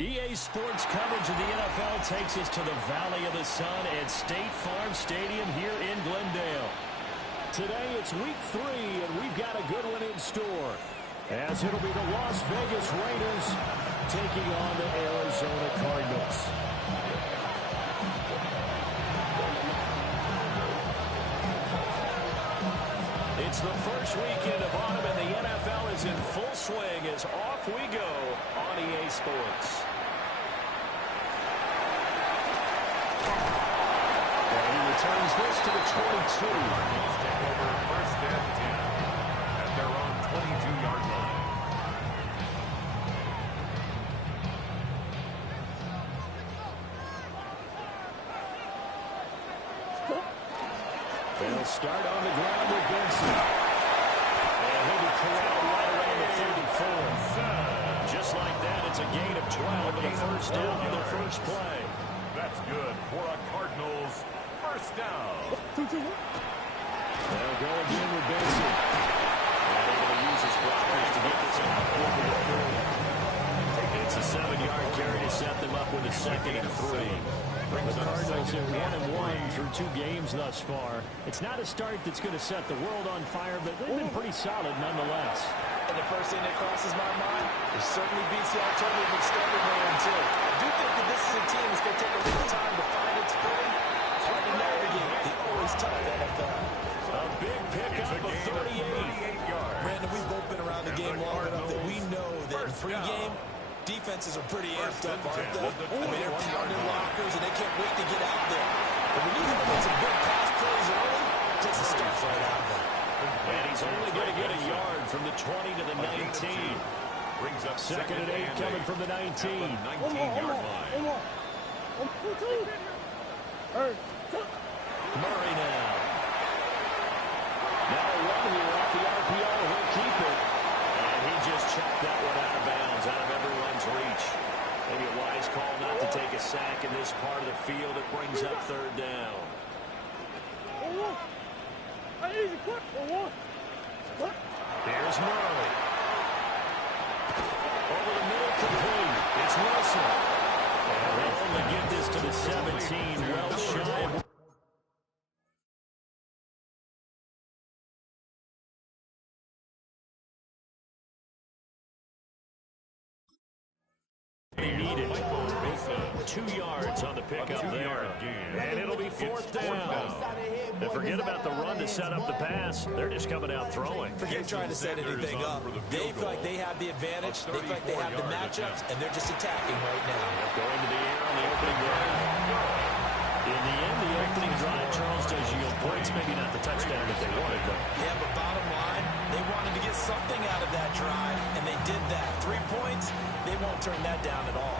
EA Sports coverage of the NFL takes us to the Valley of the Sun at State Farm Stadium here in Glendale. Today it's week 3, and we've got a good one in store, as it'll be the Las Vegas Raiders taking on the Arizona Cardinals. It's the first weekend of autumn, and the NFL is in full swing as off we go on EA Sports. And he returns this to the 22. Cardinals take over first and 10 at their own 22-yard line. They'll start on the ground with Benson. And he'll be corralled right around the 34. Just like that, it's a gain of 12 and a first down on their first play. That's good for a Cardinals first down. They'll go again with Benson. And able to use his blockers to get this out over the field. It's a 7-yard carry to set them up with a 2nd and 3. The Cardinals are 1-1 through 2 games thus far. It's not a start that's going to set the world on fire, but they've been pretty solid nonetheless. And the first thing that crosses my mind is certainly beats the alternative of starting there too. I do think that this is a team that's going to take a little time to find its footing. It's hard to navigate the always tough NFL. A big pickup of 38 yards. Brandon, we've both been around the game long enough that we know that in pregame, defenses are pretty amped up, aren't they? I mean, they're pounding lockers, and they can't wait to get out there. But when you have some big pass plays early, it takes a start right out there. And he's only going to get a yard from the 20 to the 19. Brings up 2nd and 8 coming from the 19. 19-yard line. Murray now. Now a run here off the RPO. He'll keep it. And he just checked that one out of bounds, out of everyone's reach. Maybe a wise call not to take a sack in this part of the field. It brings up 3rd down. Here's Murray. Over the middle, complete. It's Wilson. And they'll only get this to the 17. Well shy of he needed. 2 yards on the pickup there. And it'll be 4th down. And forget about the run to set up the pass. They're just coming out throwing. Forget trying to set anything up. They feel like they have the advantage. They feel like they have the matchups, and they're just attacking right now. Going to the air on the opening drive. In the end, the opening drive, Charles, does yield points. Maybe not the touchdown that they wanted, though. Yeah, but bottom line, they wanted to get something out of that drive, and they did that. 3 points, they won't turn that down at all.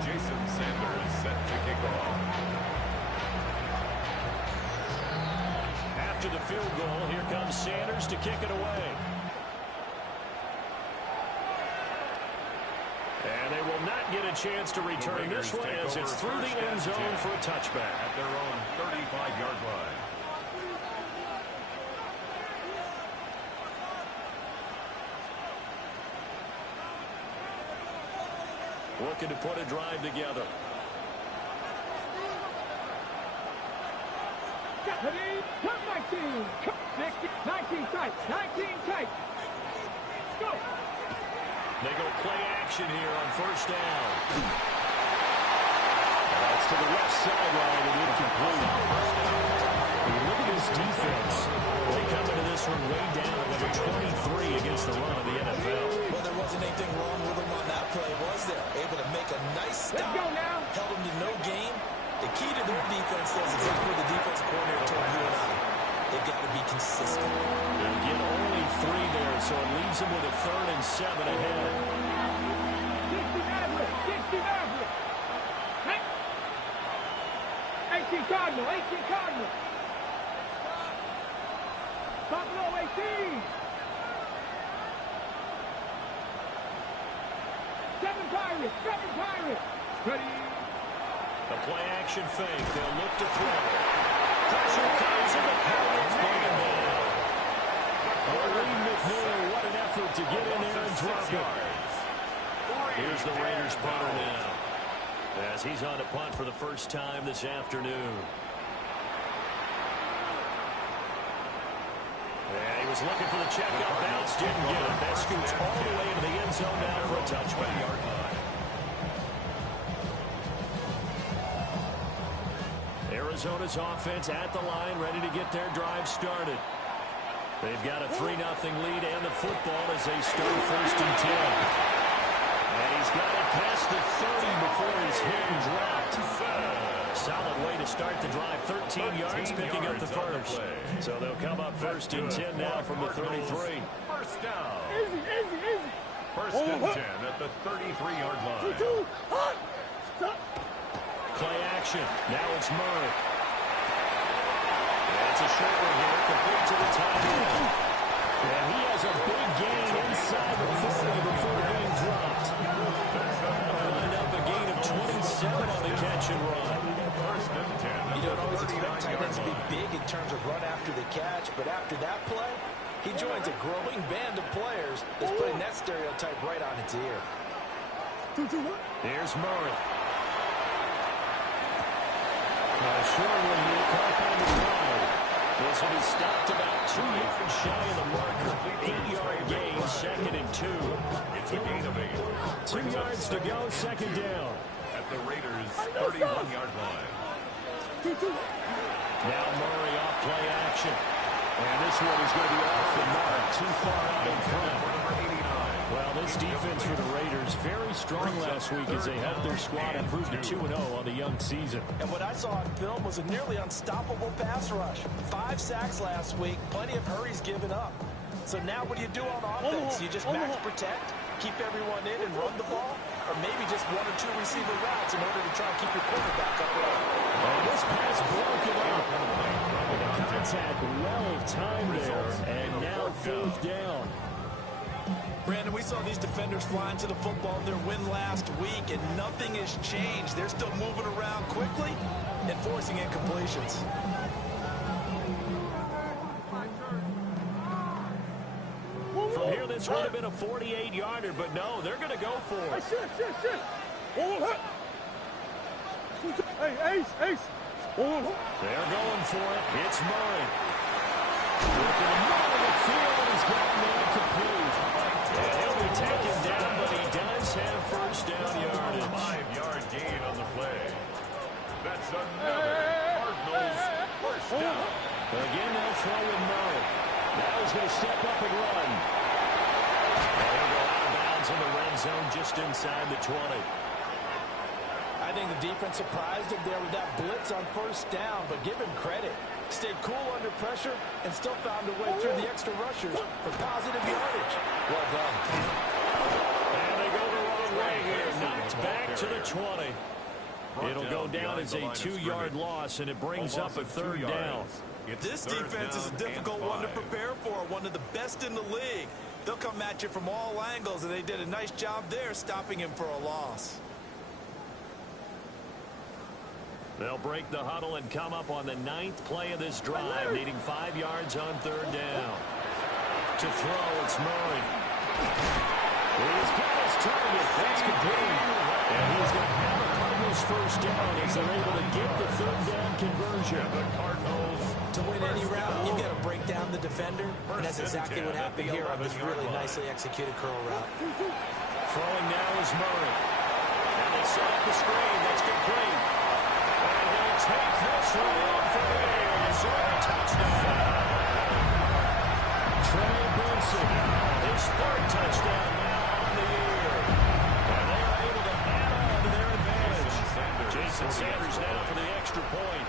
Jason Sanders set to kick off. After the field goal, here comes Sanders to kick it away. And they will not get a chance to return this one as it's through the end zone for a touchback. At their own 35-yard line. Looking to put a drive together. 19 tight. Go. They go play action here on 1st down. That's to the left sideline and incomplete. Look at this defense. They come into this one way down at number 23 against the run of the NFL. Well, there wasn't anything wrong with them on that play, was there? Able to make a nice stop. Let's go now. Held them to no gain. The key to their defense is exactly what the defense coordinator told you and I. They've got to be consistent. They'll get only 3 there, so it leaves them with a 3rd and 7 ahead. 60 Maverick. 18 Cardinals. Buffalo 18. 7 Pirates. Ready. The play action fake. They'll look to throw. Pressure comes in the Cardinals bring him down. What an effort to get in there and drop it. as he's on to punt for the first time this afternoon. And he was looking for the checkup bounce, didn't get it. That scoots all the way into the end zone now for a touchback. Arizona's offense at the line, ready to get their drive started. They've got a 3-0 lead and the football as they start 1st and 10. And he's got it past the 30 before he's hit and dropped. Solid way to start the drive. 13 yards, picking up the first. So they'll come up 1st and 10 now from the 33. First down. Easy, easy, easy. First and 10 at the 33-yard line. Play action. Now it's Murray. It's a short one here, complete to the tight end. And he has a big gain inside the 40 before being dropped. Lined up a gain of 27 on the catch and run. First and 10. You don't always expect tight ends to be big in terms of run after the catch, but after that play, he joins a growing band of players that's putting that stereotype right on its ear. Here's Murray. Short one here, caught by the line. This one is stopped about 2 yards shy of the marker. 8-yard gain, 2nd and 2. It's a gain of 8. 2 yards to go, 2nd down. At the Raiders' 31-yard line. Now Murray off play action. And this one is going to be off the mark, too far out in front. Well, this defense for the Raiders, very strong last week as they helped their squad improve to 2-0 on the young season. And what I saw on film was a nearly unstoppable pass rush. 5 sacks last week, plenty of hurries given up. So now what do you do on offense? You just max protect, keep everyone in and run the ball? Or maybe just 1 or 2 receiver routes in order to try and keep your quarterback up there. And this pass broken up. The contact well timed there, and now 4th down. Brandon, we saw these defenders flying to the football in their win last week, and nothing has changed. They're still moving around quickly and forcing incompletions. From here, this would have been a 48-yarder, but no, they're going to go for it. Hey, Ace. They're going for it. It's Murray. Looking in the middle of the field, and he's got man complete. And he'll be taken down, but he does have 1st down yardage. 5-yard gain on the play. That's another Cardinals first down. Again, they'll throw in Murray. Now he's going to step up and run. And he'll go out of bounds in the red zone just inside the 20. I think the defense surprised him there with that blitz on 1st down, but give him credit. Stayed cool under pressure and still found a way through the extra rushers for positive yardage. Well done. And they go the wrong way here. Knocked back to the 20. It'll go down as a 2-yard loss, and it brings up a 3rd down. This defense is a difficult one to prepare for, one of the best in the league. They'll come at you from all angles, and they did a nice job there stopping him for a loss. They'll break the huddle and come up on the 9th play of this drive, needing 5 yards on 3rd down. To throw, it's Murray. He's got his target. That's complete. And he's going to have a Cardinals 1st down as they're able to get the 3rd down conversion. The Cardinals. To win any route, you've got to break down the defender, and that's exactly what happened here on this really nicely executed curl route. Throwing now is Murray. And they set up the screen. That's complete. And he'll take this one off for the Bears. Touchdown. Trey Benson, his 3rd touchdown now on the year. And they are able to add on to their advantage. Jason Sanders now for the extra point.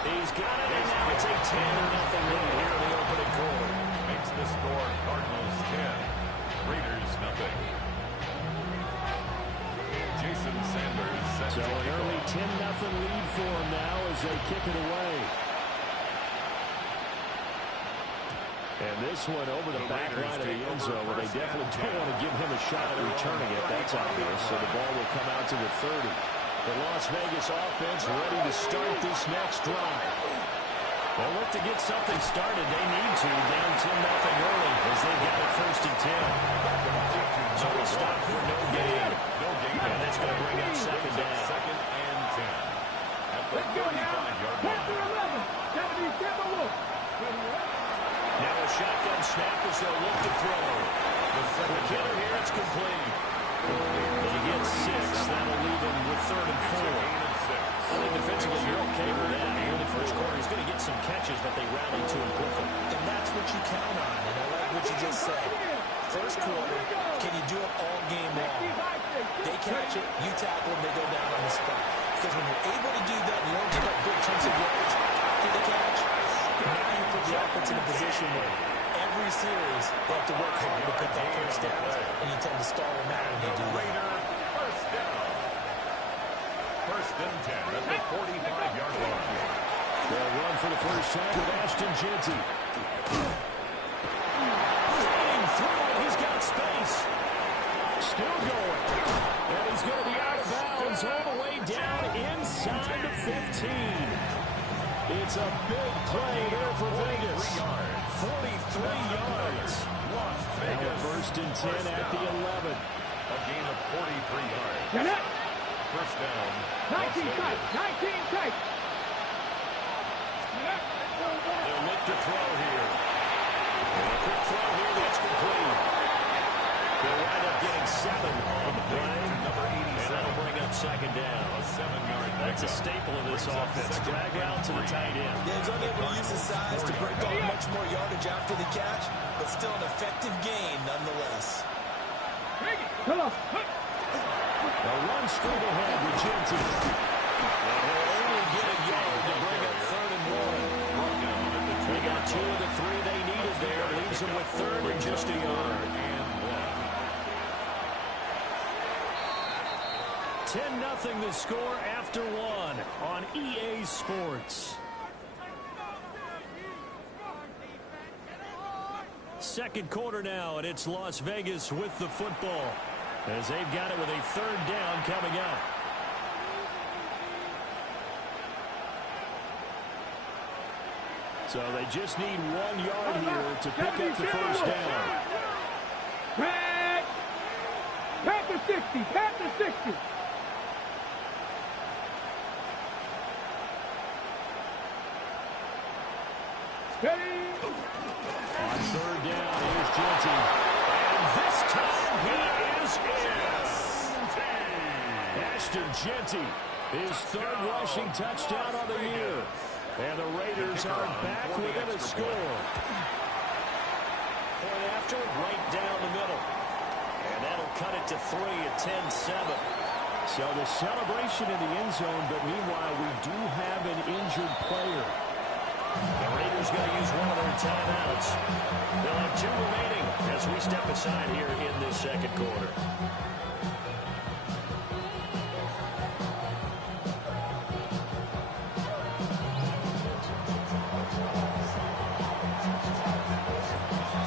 He's got it, and now it's a 10-0 lead here in the opening quarter. Makes the score Cardinals 10, Raiders nothing. Jason Sanders sets so an early 10-0 lead for him now as they kick it away. And this one over the back line of the end zone where they definitely don't want to give him a shot at returning it. That's obvious. So the ball will come out to the 30. The Las Vegas offense ready to start this next drive. They'll look to get something started. They need to, down 10-0 early as they get it 1st and 10. So a stop for no gain. And that's going to bring up second down. Second and 10. At the 35-yard line. Now a shotgun snap as they'll look to throw. The killer here, it's complete. They get 6. That'll leave them with 3rd and 4. I think defensively you're okay with that. Here in the first quarter, he's going to get some catches, but they rally to him quickly. And that's what you count on, and I like what you just said. First quarter, can you do it all game long? They catch it, you tackle them, they go down on the spot. Because when you're able to do that, you don't give up big chunks of yards after the catch. Now you put the offense in a position where every series they have to work hard to pick up first downs, and you tend to stall them out when you do that. First down. First and 10 at the 45-yard line. They'll run for the first time with Ashton Jeanty. He's got space. Still going. And he's going to be out of bounds all the way down inside the 15. It's a big play there for Vegas. 43 yards. Now a first and 10 at the 11. A gain of 43 yards. First down. 19 tight. 19 tight. They'll look to throw here. And a quick throw here that's complete. They'll wind up getting 7 on the play. Number 87. And that'll bring up second down. A 7-yard. That's a staple of this offense. Drag route to the tight end. Yeah, he's only able to use his size to break off much more yardage after the catch, but still an effective gain nonetheless. Come on. They'll run straight ahead with Jeanty. And he'll only get a yard to bring up 3rd and 1. They got 2 of the 3 they needed there. Leaves them with 3rd and just a yard. 10-0 the score after 1 on EA Sports. Second quarter now, and it's Las Vegas with the football, as they've got it with a 3rd down coming up. So they just need 1 yard here to pick up the first down. Pat the 60. Pat the 60. Steady. On 3rd down, here's Jeanty. And this time he is in. Ashton Jeanty, his 3rd rushing touchdown on the year. And the Raiders are back within a score. Point after, right down the middle. And that'll cut it to 3 at 10-7. So the celebration in the end zone, but meanwhile we do have an injured player. The Raiders going to use one of their timeouts. They'll have 2 remaining as we step aside here in this second quarter.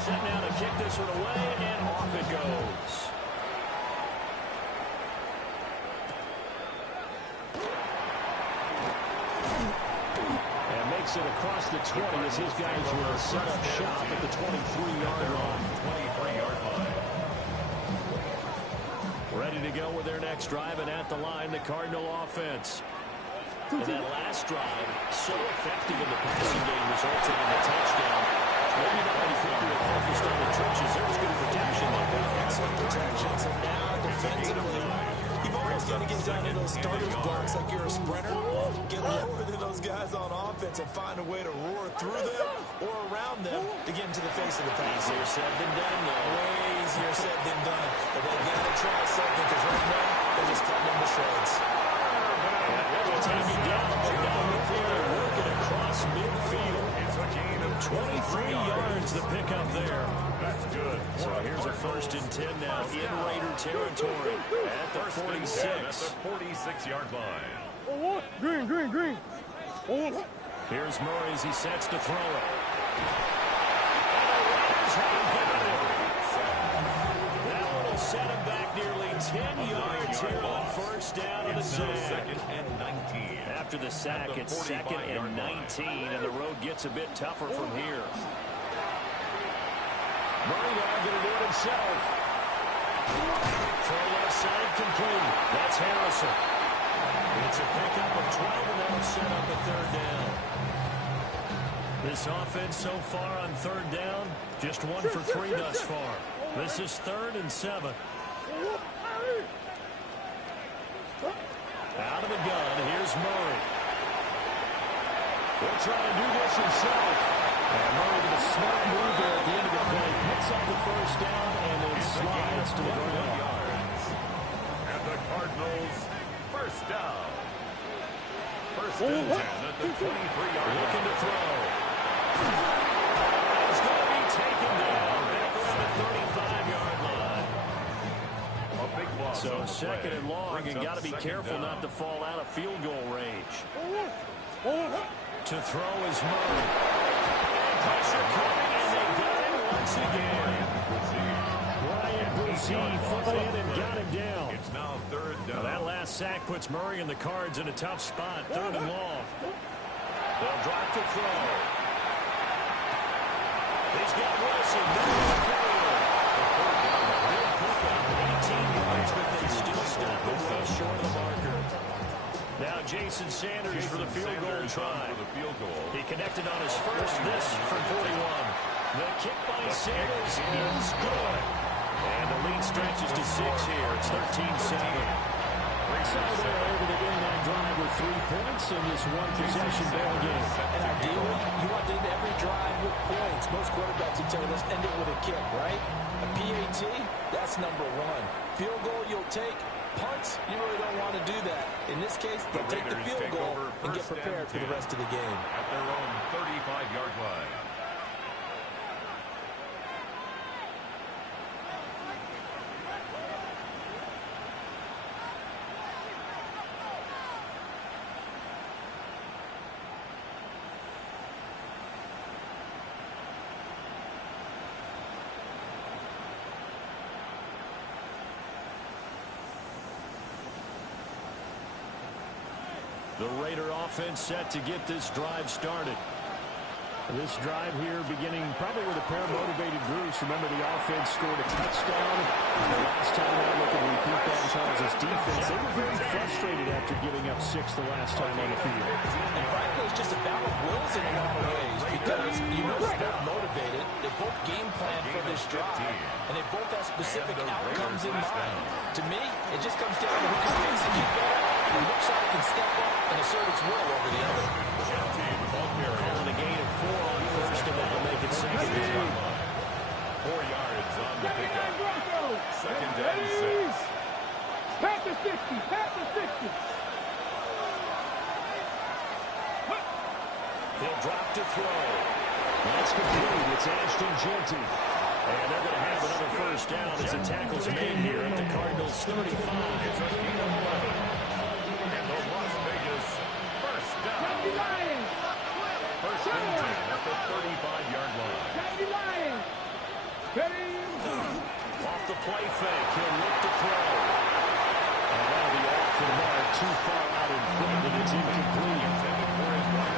Set now to kick this one away, and off it goes. It across the 20 as his guys will set up shop at the 23-yard line. 23-yard line. Ready to go with their next drive, and at the line, the Cardinal offense. And that last drive, so effective in the passing game, resulting in the touchdown. Maybe not many people are focused on the trenches. There was good protection like that. Excellent protection. So now, defensively, you've almost got to get down to those starters blocks like you're a sprinter. Get lower than those guys on offense and find a way to roar through them or around them to get into the face of the pass. Easier said than done, though. Way easier said than done. But they've got to try something because right now, they're just cutting them to shreds. They'll take it down the field, working across midfield. It's a gain of 23 yards the pickup there. That's good. So here's a first and 10 now in Raider territory at the 46. At the 46-yard line. Green, green, green. Here's Murray as he sets to throw it. And the Raiders have got it. That one will set him back nearly 10 yards here on first down of the sack. Second and 19. After the sack, it's second and 19, and the road gets a bit tougher from here. Murray now going to do it himself. Throw left side complete. That's Harrison. It's a pickup of 12, and that'll set up a third down. This offense so far on third down, just 1 for 3 thus far. This is 3rd and 7. Out of the gun, here's Murray. He'll try to do this himself. And Murray with a smart move there at the end of the play. Picks up the first down and then slides to the ground. And the Cardinals, first down. First and 10 at the 23-yard line. Looking to throw. It's going to be taken down back around the 35-yard line. A big loss. So 2nd and long, and got to be careful not to fall out of field goal range. To throw is Murray. Pressure coming, and they got him once again. Ryan Brzee fought in and got him down. It's now 3rd down. Now that last sack puts Murray and the Cards in a tough spot. 3rd and long. They'll drop to throw. He's got Wilson. Middle of the field. Big pickup, 18 yards, but they still stop him well short of the marker. Now Jason Sanders for the field goal try. He connected on his first, this from 41. The kick by Sanders is good. And the lead stretches to 6 here. It's 13-7. So they're able to end that drive with 3 points in this one-possession ball game. And ideally, you want to end every drive with points. Most quarterbacks would tell you, let's end it with a kick, right? A PAT, that's number 1. Field goal you'll take. Punts, you really don't want to do that. In this case, they'll take the field goal and get prepared for the rest of the game. At their own 35-yard line. The Raider offense set to get this drive started. This drive here beginning probably with a pair of motivated groups. Remember, the offense scored a touchdown. The last time I look at repeat that Charles' defense, they were very frustrated after giving up 6 the last time on the field. And frankly, it's just a battle of wills in a lot of ways because you know they're both motivated. They both game plan for this drive, and they both have specific outcomes in mind. To me, it just comes down to who can execute better, and which side can step up and assert its will over the other. Calling a gain of 4 on first, and that'll make it 2nd down. 4 yards on the pickup. 2nd and 6. Pat the 60. Pat the 60. He'll drop to throw. That's complete. It's Ashton Jeanty. And they're going to have another first down as the tackle's made here at the Cardinals 35. It's a gain of 11. And the Las Vegas first down. First and 10 at the 35-yard line. Off the play fake, he'll look to throw. And that'll be off the mark, too far out in front, and it's incomplete.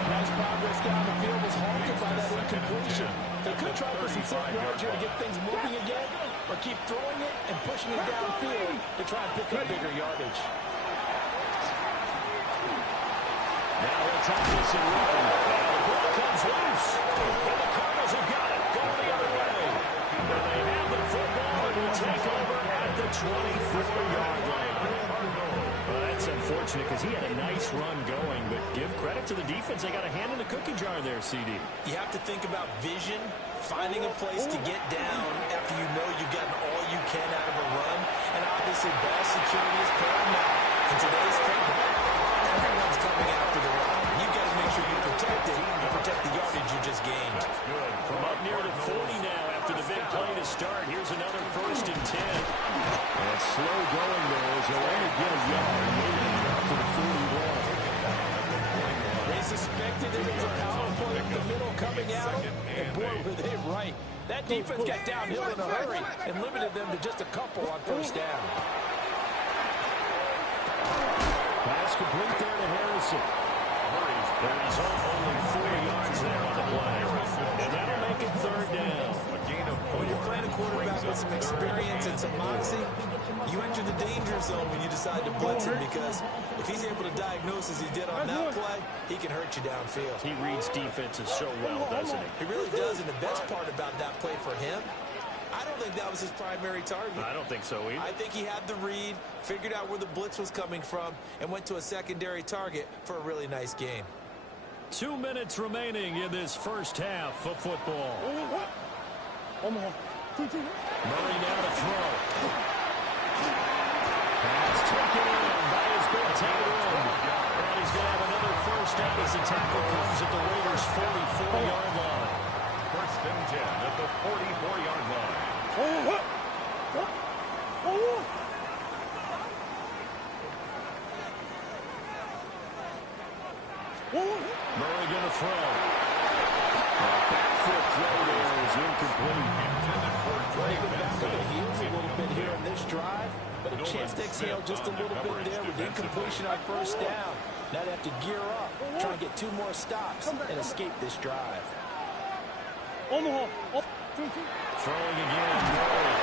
Nice progress down the field was halted by that incompletion. They could try for some 7 yards here to get things moving again, or keep throwing it and pushing it downfield to try and pick up bigger yardage. Now let's have this and run. And the ball comes loose. And the Cardinals have got it. Going the other way. And they have the football and will take over at the 24-yard line. Well, that's unfortunate because he had a nice run going, but give credit to the defense. They got a hand in the cookie jar there, CD. You have to think about vision, finding a place to get down after you know you've gotten all you can out of a run, and obviously ball security is paramount. In today's football, everyone's coming after the run. You've got to make sure you protect it and protect the yardage you just gained. Good. From up near the 40 now after the big play to start. Here's another 1st and 10. And it's slow going there as they'll only get a yard. Maybe drop to the 41. They suspected there was a power play up the middle coming out, and boy, were they right. That defense got downhill in a hurry and limited them to just a couple on first down. Pass complete there to Harrison. There is only 4 yards there on the play. And that'll make it third down. When you're playing a quarterback with some experience and some moxie, you enter the danger zone when you decide to blitz him, because if he's able to diagnose as he did on that play, he can hurt you downfield. He reads defenses so well, doesn't he? He really does, and the best part about that play for him, I don't think that was his primary target. I don't think so either. I think he had the read, figured out where the blitz was coming from, and went to a secondary target for a really nice game. 2 minutes remaining in this first half of football. Murray now to throw. Pass taken in by his big tight end. And he's going to have another first down as the tackle comes at the Raiders' 44-yard line. First and 10 at the 44-yard line. Murray going to throw. Back foot throw there is incomplete. Running it back on the heels a little bit here in this drive, but a chance to exhale just a little bit there with incompletion on first down. Now they have to gear up, try and get 2 more stops, and escape this drive. Throwing again, Murray.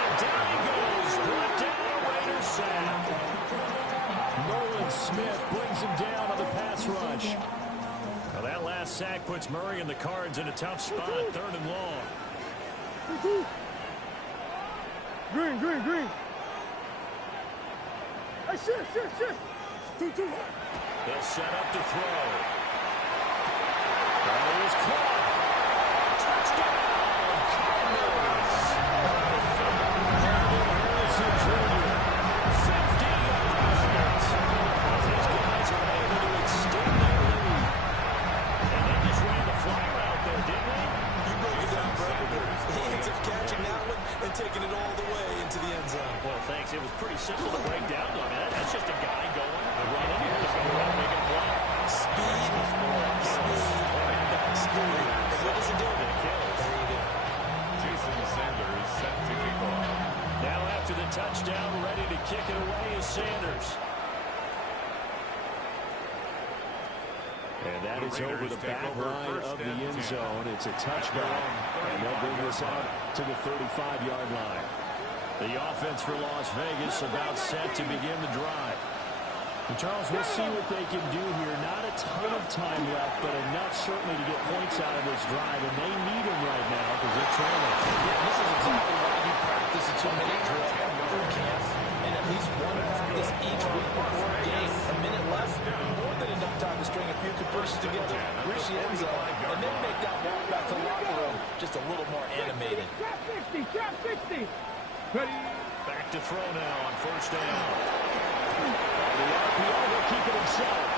And down he goes. Brought down, Raiders sack. Nolan Smith brings him down on the pass rush. Well, that last sack puts Murray and the Cards in a tough spot, 3rd and long. Green. Hey, shit. 2-2. They'll set up to throw. That is caught. Touchdown, Cardinals. Harrison Jr., 50 yards. These guys are able to extend their lead. And they just ran the fly route there, didn't they? You broke it down perfectly. He ends up catching that one and taking it all the way into the end zone. Well, thanks. It was pretty simple to break down. I mean, that's just a guy going to run in here to go around making a play. Speed. And what does it do? It kills. There you go. Jason Sanders set to kick off. Now after the touchdown, ready to kick it away is Sanders. And that is over the back line of the end zone. It's a touchback, and they'll bring this out to the 35-yard line. The offense for Las Vegas about set to begin the drive. And Charles, we'll see what they can do here. Not a ton of time left, but enough certainly to get points out of this drive, and they need them right now because they're trailing. Yeah, this is exactly why you practice a 2-minute drill through camp, and at least one practice each week before a game. A minute left, more than enough time to string a few conversions together, reach the end zone, and then make that walk back to the locker room just a little more animated. Trap 60. Ready. Back to throw now on first down. The RPO will keep it himself.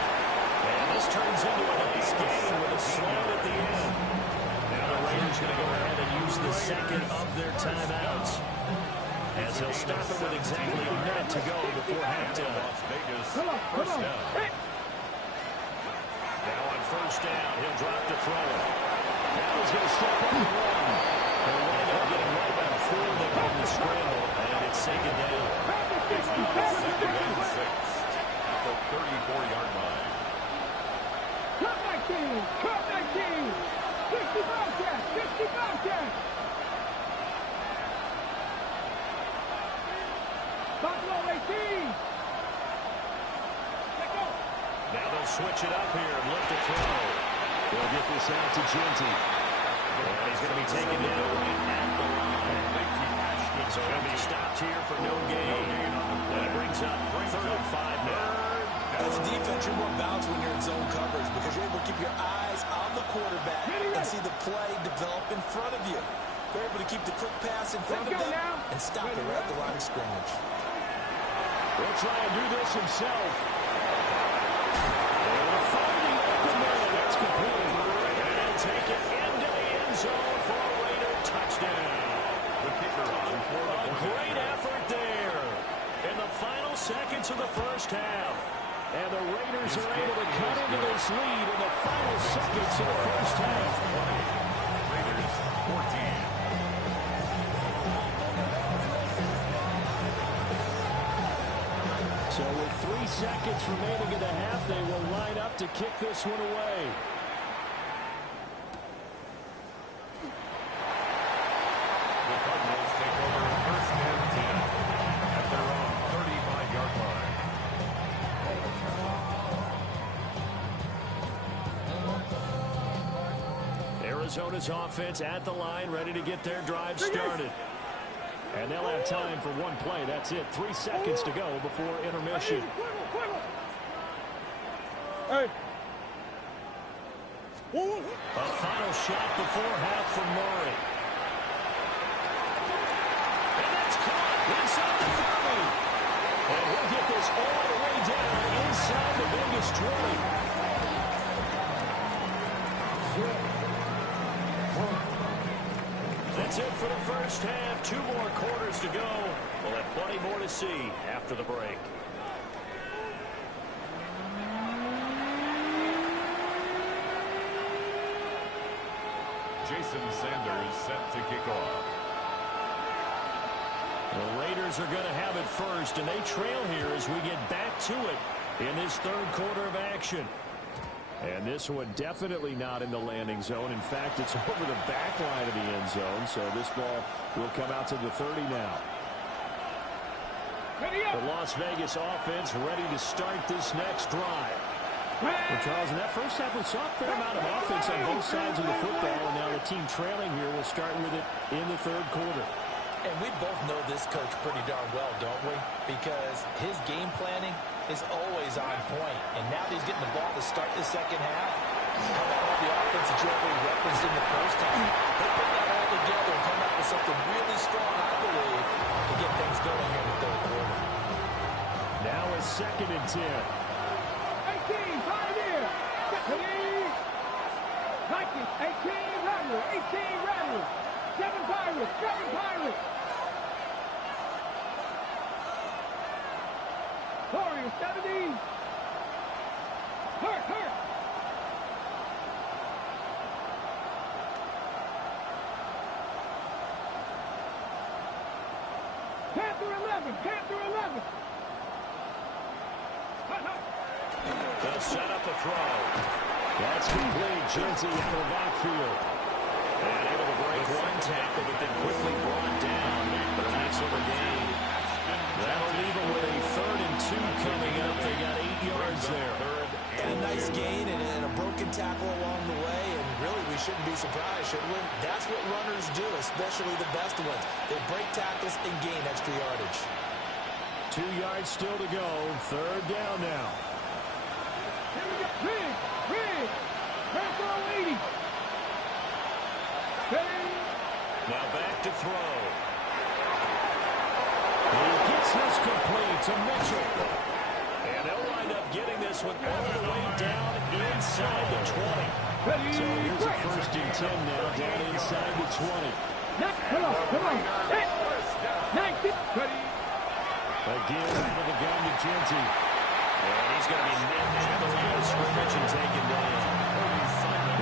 And this turns into a nice game with a slant at the end. Now the Raiders going to go ahead and use the second of their timeouts, as he'll stop it with exactly a minute to go before halftime. Las Vegas, Come on. first down. Now on first down, he'll drop to throw it. Now he's going to step up and run. They'll wind up getting right about 4 there on the scramble, and it's second down. It's now second and 6 at the 34-yard line. Cut that game. 60 Bobcats. Buffalo 18. Let go. Now they'll switch it up here and look to throw. They'll get this out to Genty. And he's going to be taken down right at the line. So he'll be stopped here for no gain. And it brings up 3rd and 5 now. As a defense, you're more balanced when you're in zone coverage because you're able to keep your eyes on the quarterback and see the play develop in front of you. You're able to keep the quick pass in front of them and stop it right at the line of scrimmage. He'll try and do this himself. Able to find the open man. That's complete. And he'll take it into the end zone for a Raider touchdown. The kicker on for A great effort there in the final seconds of the first half. And the Raiders are able to cut into this lead in the final seconds of the first half. Raiders 14. So with 3 seconds remaining in the half, they will line up to kick this one away. Arizona's offense at the line, ready to get their drive started. And they'll have time for one play. That's it. 3 seconds to go before intermission. Hey. A final shot before half from Murray. And that's caught inside the 30. And he'll get this all the way down inside the Vegas 20. That's it for the first half. 2 more quarters to go. We'll have plenty more to see after the break. Jason Sanders set to kick off. The Raiders are going to have it first, and they trail here as we get back to it in this third quarter of action. And this one definitely not in the landing zone. In fact, it's over the back line of the end zone, so this ball will come out to the 30 now. The Las Vegas offense ready to start this next drive. Well, Charles, in that first half, we saw a fair amount of offense on both sides of the football, and now the team trailing here will start with it in the third quarter. And we both know this coach pretty darn well, don't we? Because his game planning is always on point. And now that he's getting the ball to start the second half, how about all the offense that you already referenced in the first half? They put that all together and come out with something really strong, I believe, to get things going here in the third quarter. Now a 2nd and 10. 18, pioneer. 19, 18, Rattler, 18, Rattler. 7 Pirates, 7 Pirates. Warriors, 70. Hurt. Panther 11, Panther 11. They'll set up a throw. That's complete. Genty out of the backfield. And able to break one tackle, but then quickly brought down. But a nice little gain. That'll leave them with a 3rd and 2 coming up. They got 8 yards there. And a nice gain and a broken tackle along the way. And really, we shouldn't be surprised, should we? That's what runners do, especially the best ones. They break tackles and gain extra yardage. 2 yards still to go. 3rd down now. Here we go. Rig. Panther 80. Now back to throw. He gets this complete to Mitchell. And they'll wind up getting this one all the way down inside the 20. So here's a 1st and 10 now down inside the 20. Come on. 19. Again out of the gun to Genty. And he's going to be met at the line of scrimmage and taken down.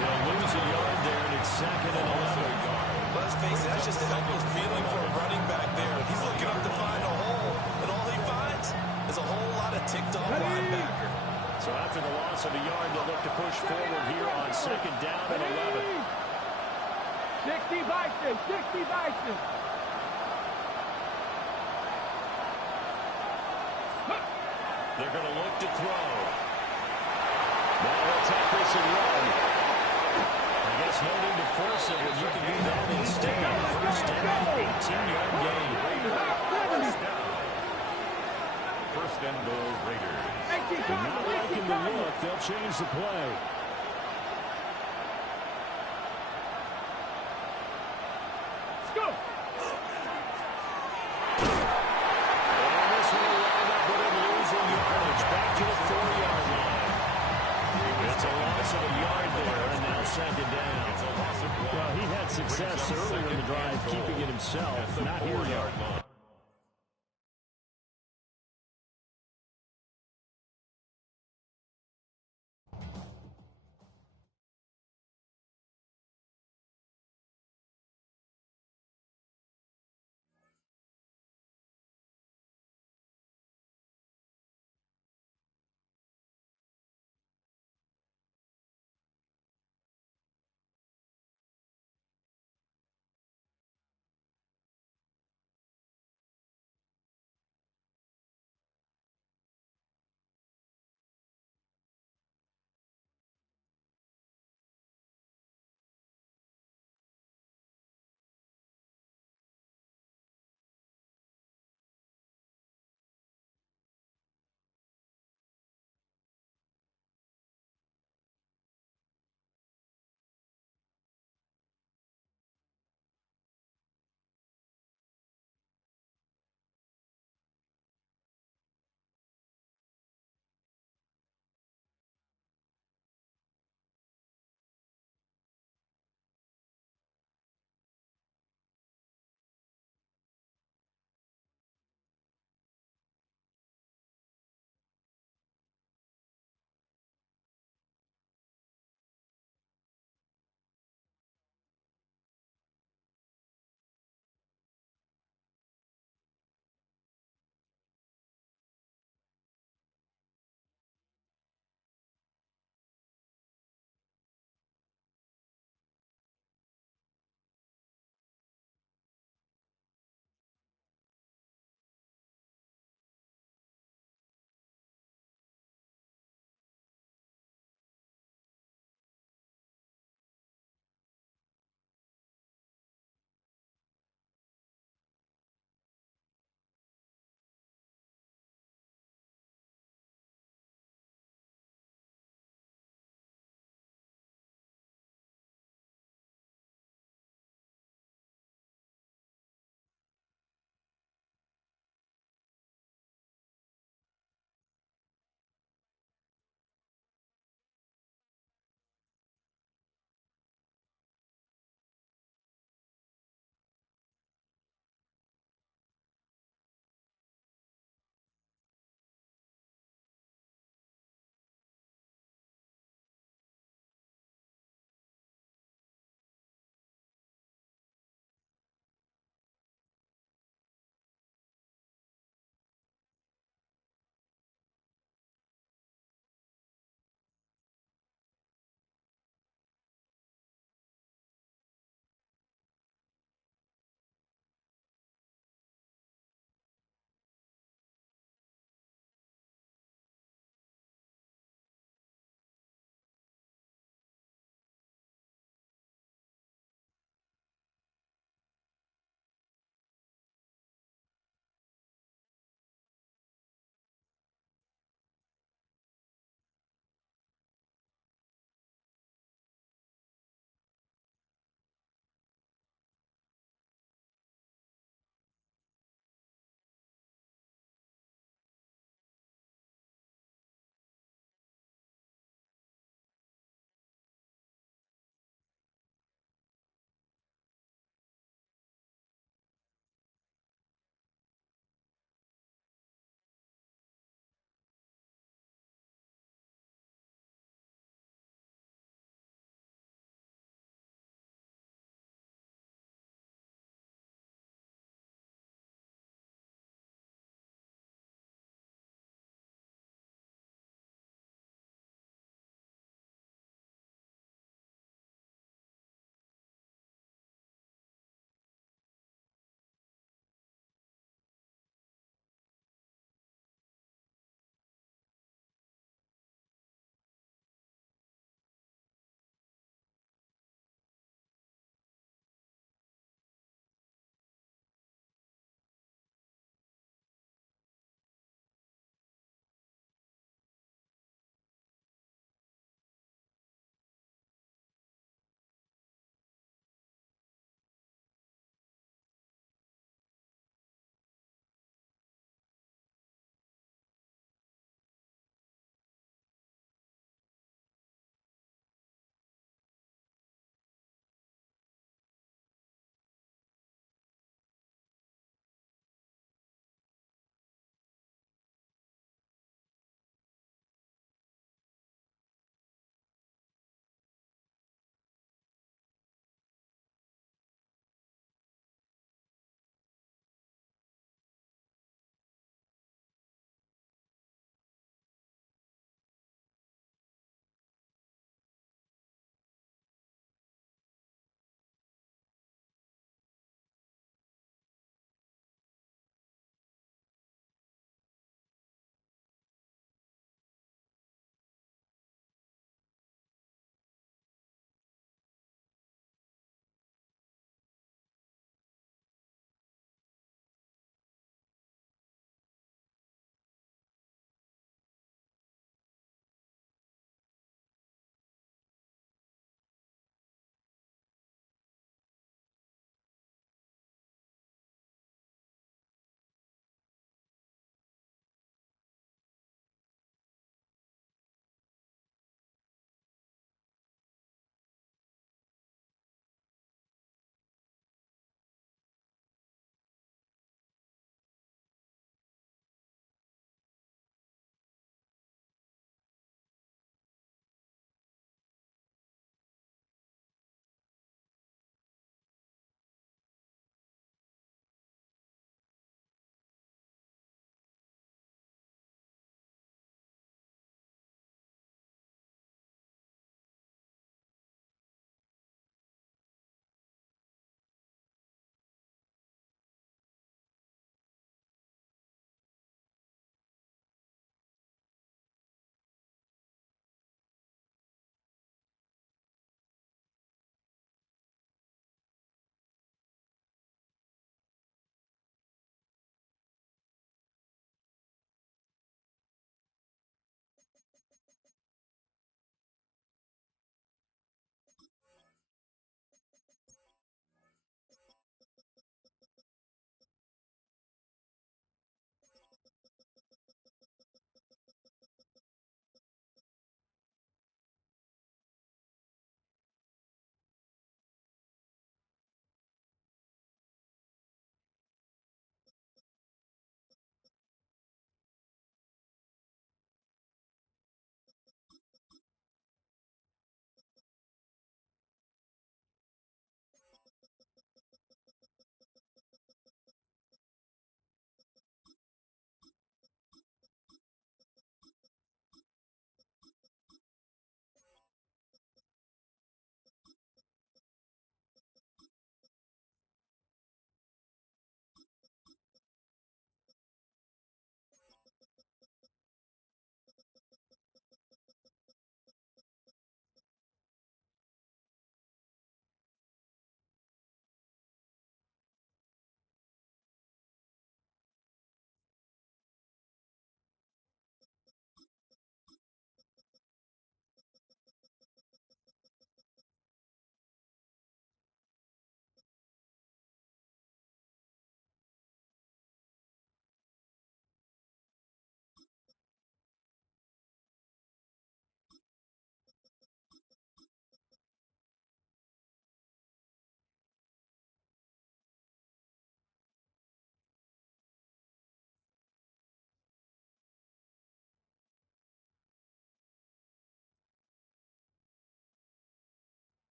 They'll lose a yard there, and it's 2nd and 11. Let's face it, that's just a helpless feeling for a running back there. He's looking up to find a hole, and all he finds is a whole lot of ticked-off linebacker. So after the loss of a yard, they'll look to push forward here on 2nd down and 11. 60 Bison. They're going to look to throw. Now they'll take this and run. I guess no need to force it when you can do that instead. 1st down, 18-yard gain. 1st and the Raiders. Not liking the look. They'll change the play. Let's go. And this one will wind up with him losing yardage. Back to the 4-yard line. It's a loss of a yard there, and now 2nd down. Well, he had success earlier in the drive keeping it himself. Not here though.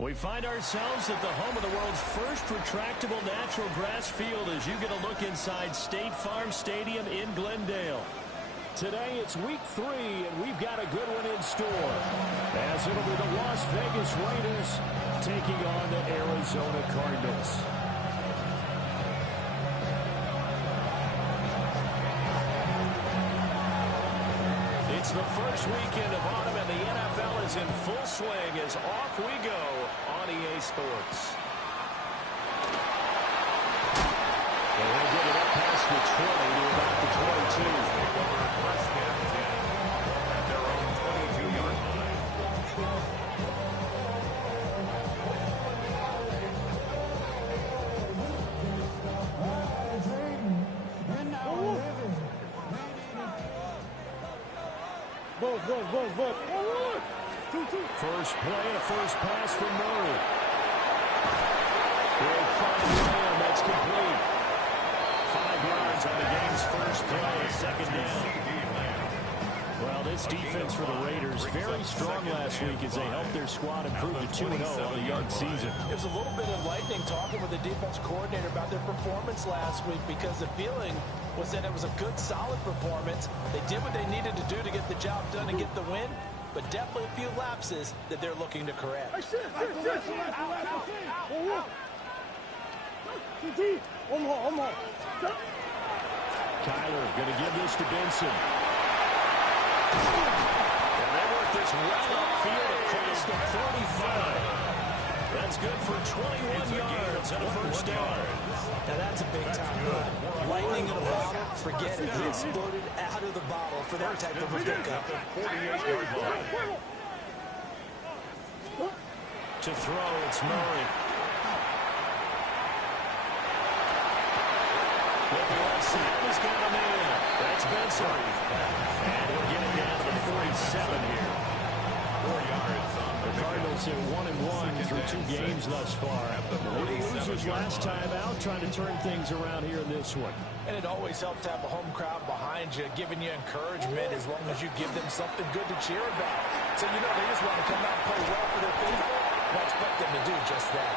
We find ourselves at the home of the world's first retractable natural grass field as you get a look inside State Farm Stadium in Glendale. Today it's week 3, and we've got a good one in store, as it'll be the Las Vegas Raiders taking on the Arizona Cardinals. It's the first weekend of autumn, and the NFL is in full swing as off we go on EA Sports. And he'll get it up past the 20 to about the 22. First down 10 at their own 22-yard line. First play and a first pass from Murray. He'll find Lamb. That's complete. 5 yards on the game's first play, second down. Well, this defense for the Raiders, very strong last week as they helped their squad improve to 2-0 on the young season. It was a little bit enlightening talking with the defense coordinator about their performance last week, because the feeling was that it was a good, solid performance. They did what they needed to do to get the job done and get the win, but definitely a few lapses that they're looking to correct. Kyler going to give this to Benson. And they work this well upfield across the 35. That's good for 21 yards and a first down. Now that's a big-time run. Lightning in a bottle, forget it. He exploded out of the bottle for that type of a pickup. 48-yard line. To throw, it's Murray. Looking left side, he's got him in. That's Benson. And he'll get it down to the 47 here. 4 yards on The Cardinals are 1-1 through 2 games thus far. The losers last time out, trying to turn things around here in this one. And it always helps to have a home crowd behind you, giving you encouragement as long as you give them something good to cheer about. So, you know, they just want to come out and play well for their faithful. I expect them to do just that.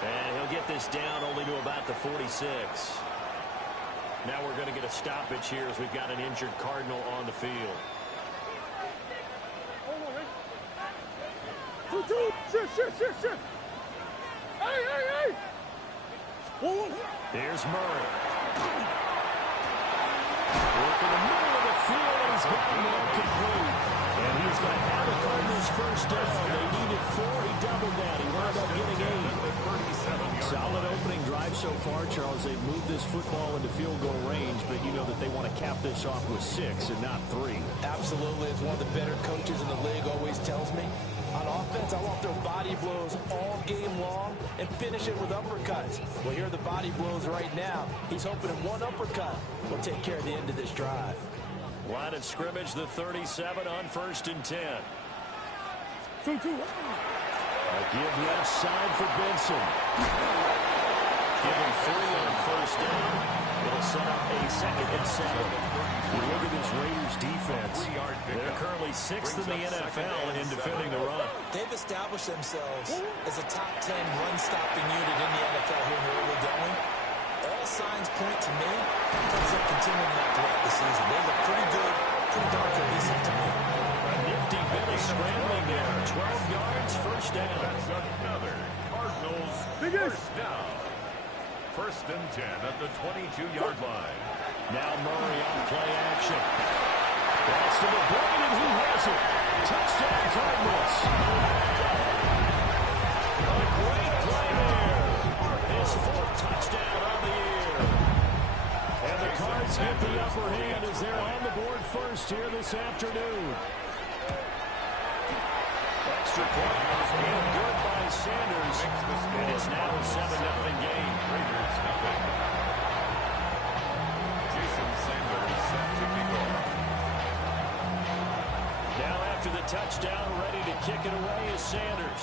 And he'll get this down only to about the 46. Now we're going to get a stoppage here as we've got an injured Cardinal on the field. Here's Murray. Working the middle of the field, and he's got him all complete. And he's going to have the Cardinals first down. They needed 4. He doubled that. He wound up getting 8. Solid opening drive so far, Charles. They've moved this football into field goal range, but you know that they want to cap this off with 6 and not 3. Absolutely. As one of the better coaches in the league always tells me, on offense, I want their body blows all game long and finish it with uppercuts. Well, here are the body blows right now. He's hoping in one uppercut will take care of the end of this drive. Line of scrimmage, the 37 on 1st and 10. A give left side for Benson. Give him 3 on first down. It'll set up a 2nd and 7. You look at this Raiders defense. They're currently 6th in the NFL in defending the run. They've established themselves as a top 10 run-stopping unit in the NFL here in the early going. All signs point to me because they're continuing that throughout the season. They look pretty good, pretty darn cohesive to me. A nifty bit of scrambling there. 12 yards, first down. That's another Cardinals first down. 1st and 10 at the 22-yard line. Now Murray on play action. That's to the brain, and he has it. Touchdown, Cardinals. A great play there. His 4th touchdown on the year. And the Cards get the upper hand as they're on the board first here this afternoon. Extra point was made good by Sanders, and it's now a 7-0 game. Raiders nothing. Jason Sanders set to kick off. Now after the touchdown, ready to kick it away is Sanders.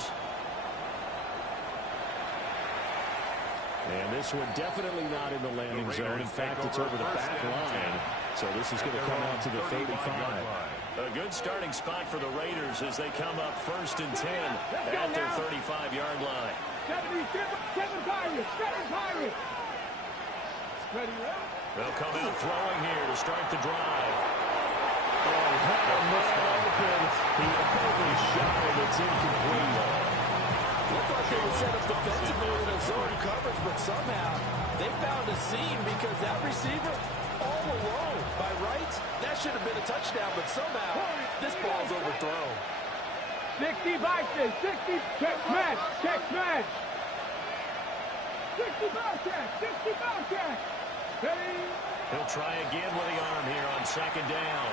And this one definitely not in the landing zone. In fact, it's over the back line. So this is going to come out to the 35. A good starting spot for the Raiders as they come up 1st and 10 at their 35-yard line. 7 Pirates, 7 Pirates. Ready, They'll come out throwing here to start the drive. Oh, had a man open. He only shot it. It's incomplete. Looked like they were set up defensively in a zone coverage, but somehow they found a seam because that receiver all alone. By rights, that should have been a touchdown, but somehow this ball's overthrown. 60 Vikings, 60 check match, check match. 60 Bobcat, 60 Bobcat. Ready? He'll try again with the arm here on 2nd down.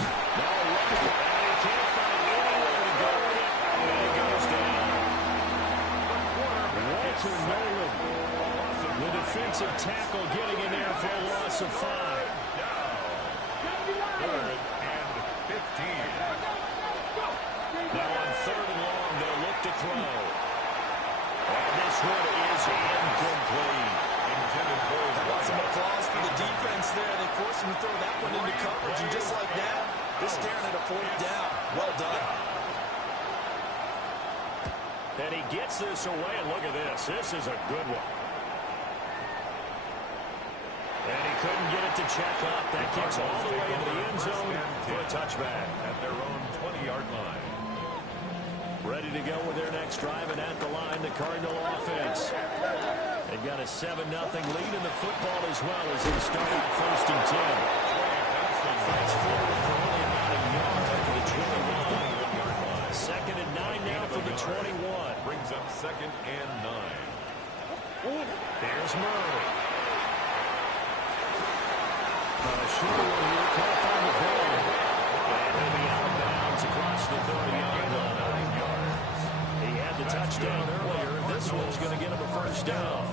Now look, and he can't find anywhere to go with it, and it goes down. Walter Nolan, the defensive tackle, getting in there for a loss of 5. 3rd and 15. Now on 3rd and long, they'll look to throw. And this one is incomplete. Intended for his Got some applause for the defense there. They forced him to throw that one into coverage, and just like that, they're staring at a 4th down. Well done. And he gets this away, and look at this. This is a good one. And he couldn't get it to check up. That kicks all the way into the end zone for a touchback. At their own 20-yard line. Ready to go with their next drive, and at the line, the Cardinal offense. They've got a 7-0 lead in the football as well as they start out 1st and 10. Fights forward for only about a yard after the 21. 2nd and 9 now for the 21. Brings up 2nd and 9. There's Murray. Shooter here, caught up on the ball. And he'll be out of bounds across the 30-yard line. He had the touchdown earlier. This one's going to get him a 1st down.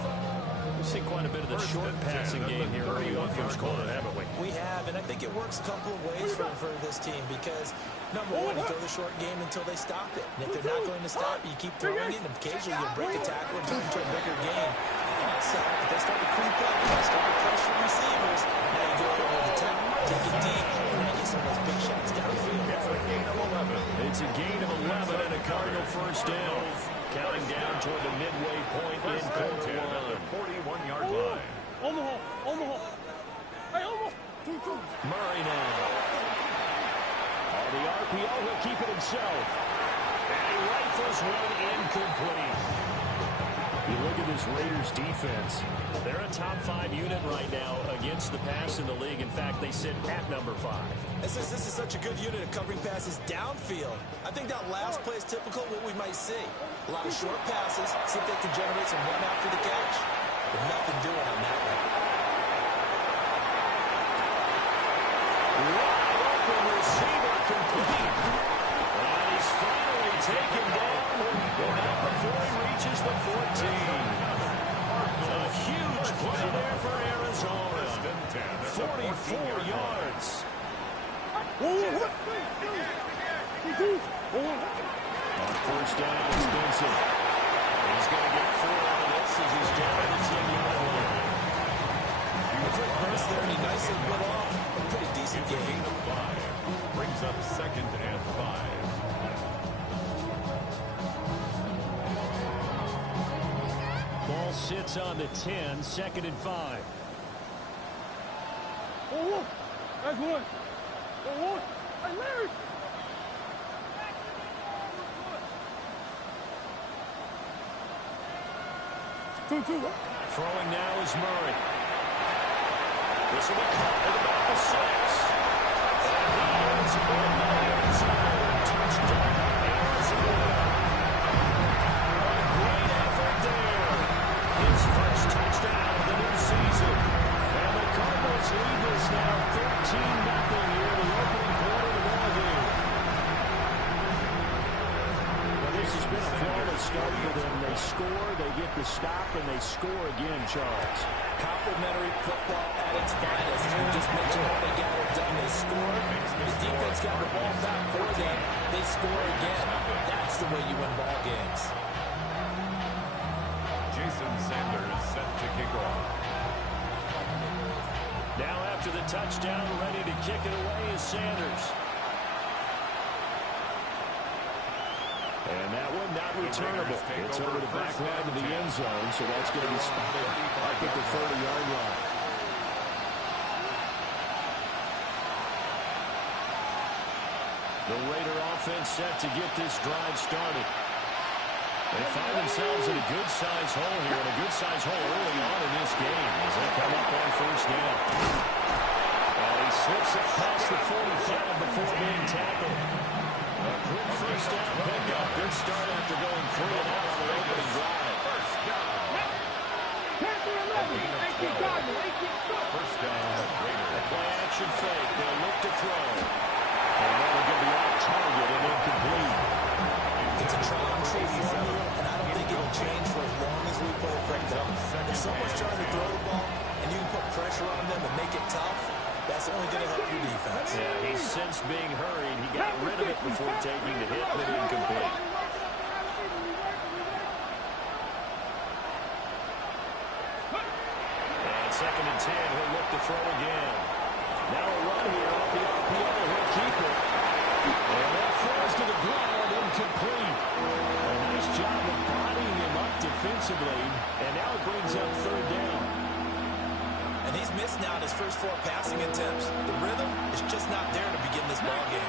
We've seen quite a bit of the short passing game here early on 1st quarter, haven't we? We have, and I think it works a couple of ways for this team because, number one, you throw the short game until they stop it. And if they're not going to stop, you keep throwing it, and occasionally you'll break a tackle and turn into a bigger game. Also, if they start to creep up, they start to pressure receivers, now you go over the top, take it deep, and then get some of those big shots downfield. It's a gain of 11 and a Cardinal 1st down. Counting down toward the midway point in quarter 1. 41-yard line. Omaha. Hey, Omaha. Murray now. The RPO, he'll keep it himself. And he rifles one incomplete. You look at this Raiders defense. They're a top 5 unit right now against the pass in the league. In fact, they sit at number 5. This is such a good unit of covering passes downfield. I think that last play is typical of what we might see. A lot of short passes, see if they can generate some run after the catch. But nothing doing on that one. Wide open receiver complete. And he's finally taken down. But not before he reaches the 14. A huge play there for Arizona. 44 yards. On 1st down, it's Benson. He's going to get 4 out of this as he's down at the 10-yard line. Quick burst there, and he nicely put off a pretty decent game. 5. Brings up 2nd and 5. Ball sits on the 10, 2nd and 5. Oh, that's one. Oh, hey, Larry. Two. Throwing now is Murray. This will be caught at about the 6. And he is in the end zone. Touchdown, Arizona. A great effort there. His first touchdown of the new season. And the Cardinals lead this now 13-0 here in the opening quarter of the ball game. Well, this has been a flawless start for them. They score, they get the stop, and they score again, Charles. Complimentary football at its finest. You just mentioned how they got it done. They scored. The defense got the ball back for them. They score again. That's the way you win ball games. Jason Sanders set to kick off. Now after the touchdown, ready to kick it away is Sanders. And that one not returnable. It's over the back line to the end zone, so that's going to be spotted up at the 30-yard line. The Raider offense set to get this drive started. They find themselves in a good-sized hole here, and a good-sized hole early on in this game as they come up on first down. And he slips up past the 45 before being tackled. A quick first down pickup. Good start after going 3 and out on the opening drive. First down. First down, Raiders. A play-action fake. They'll look to throw. And that will get the off-target and incomplete. It's a tried and true formula, and I don't think it will change for as long as we play football. If someone's trying to throw the ball and you can put pressure on them and make it tough, that's only going to help your defense. Yeah, he's since being hurried. He got rid of it before taking the hit, but incomplete. And 2nd and 10, he'll look to throw again. Now a run here off the RPO. He'll keep it. And that falls to the ground, incomplete. A nice job of bodying him up defensively. And now it brings up 3rd down. And he's missed now his first 4 passing attempts. The rhythm is just not there to begin this ball game.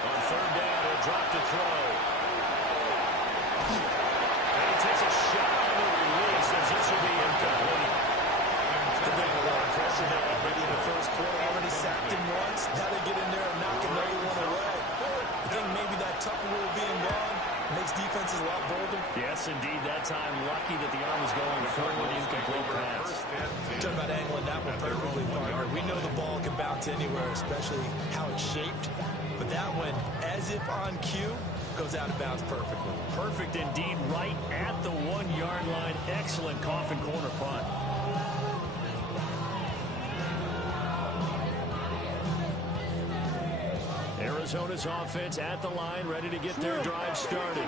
On 3rd down, he'll drop to throw. And he takes a shot on the release as this will be incomplete. They're bringing a lot of pressure now. Already in the first quarter, already sacked him once. Now they get in there and knock another one away. I think maybe that Tucker rule being gone makes defenses a lot bolder. Yes, indeed. That time, lucky that the arm was going forward. Incomplete pass. Talk about angling that one perfectly, partner. We know the ball can bounce anywhere, especially how it's shaped. But that one, as if on cue, goes out of bounds perfectly. Perfect indeed, right at the 1-yard line. Excellent coffin corner punt. Arizona's offense at the line, ready to get their drive started.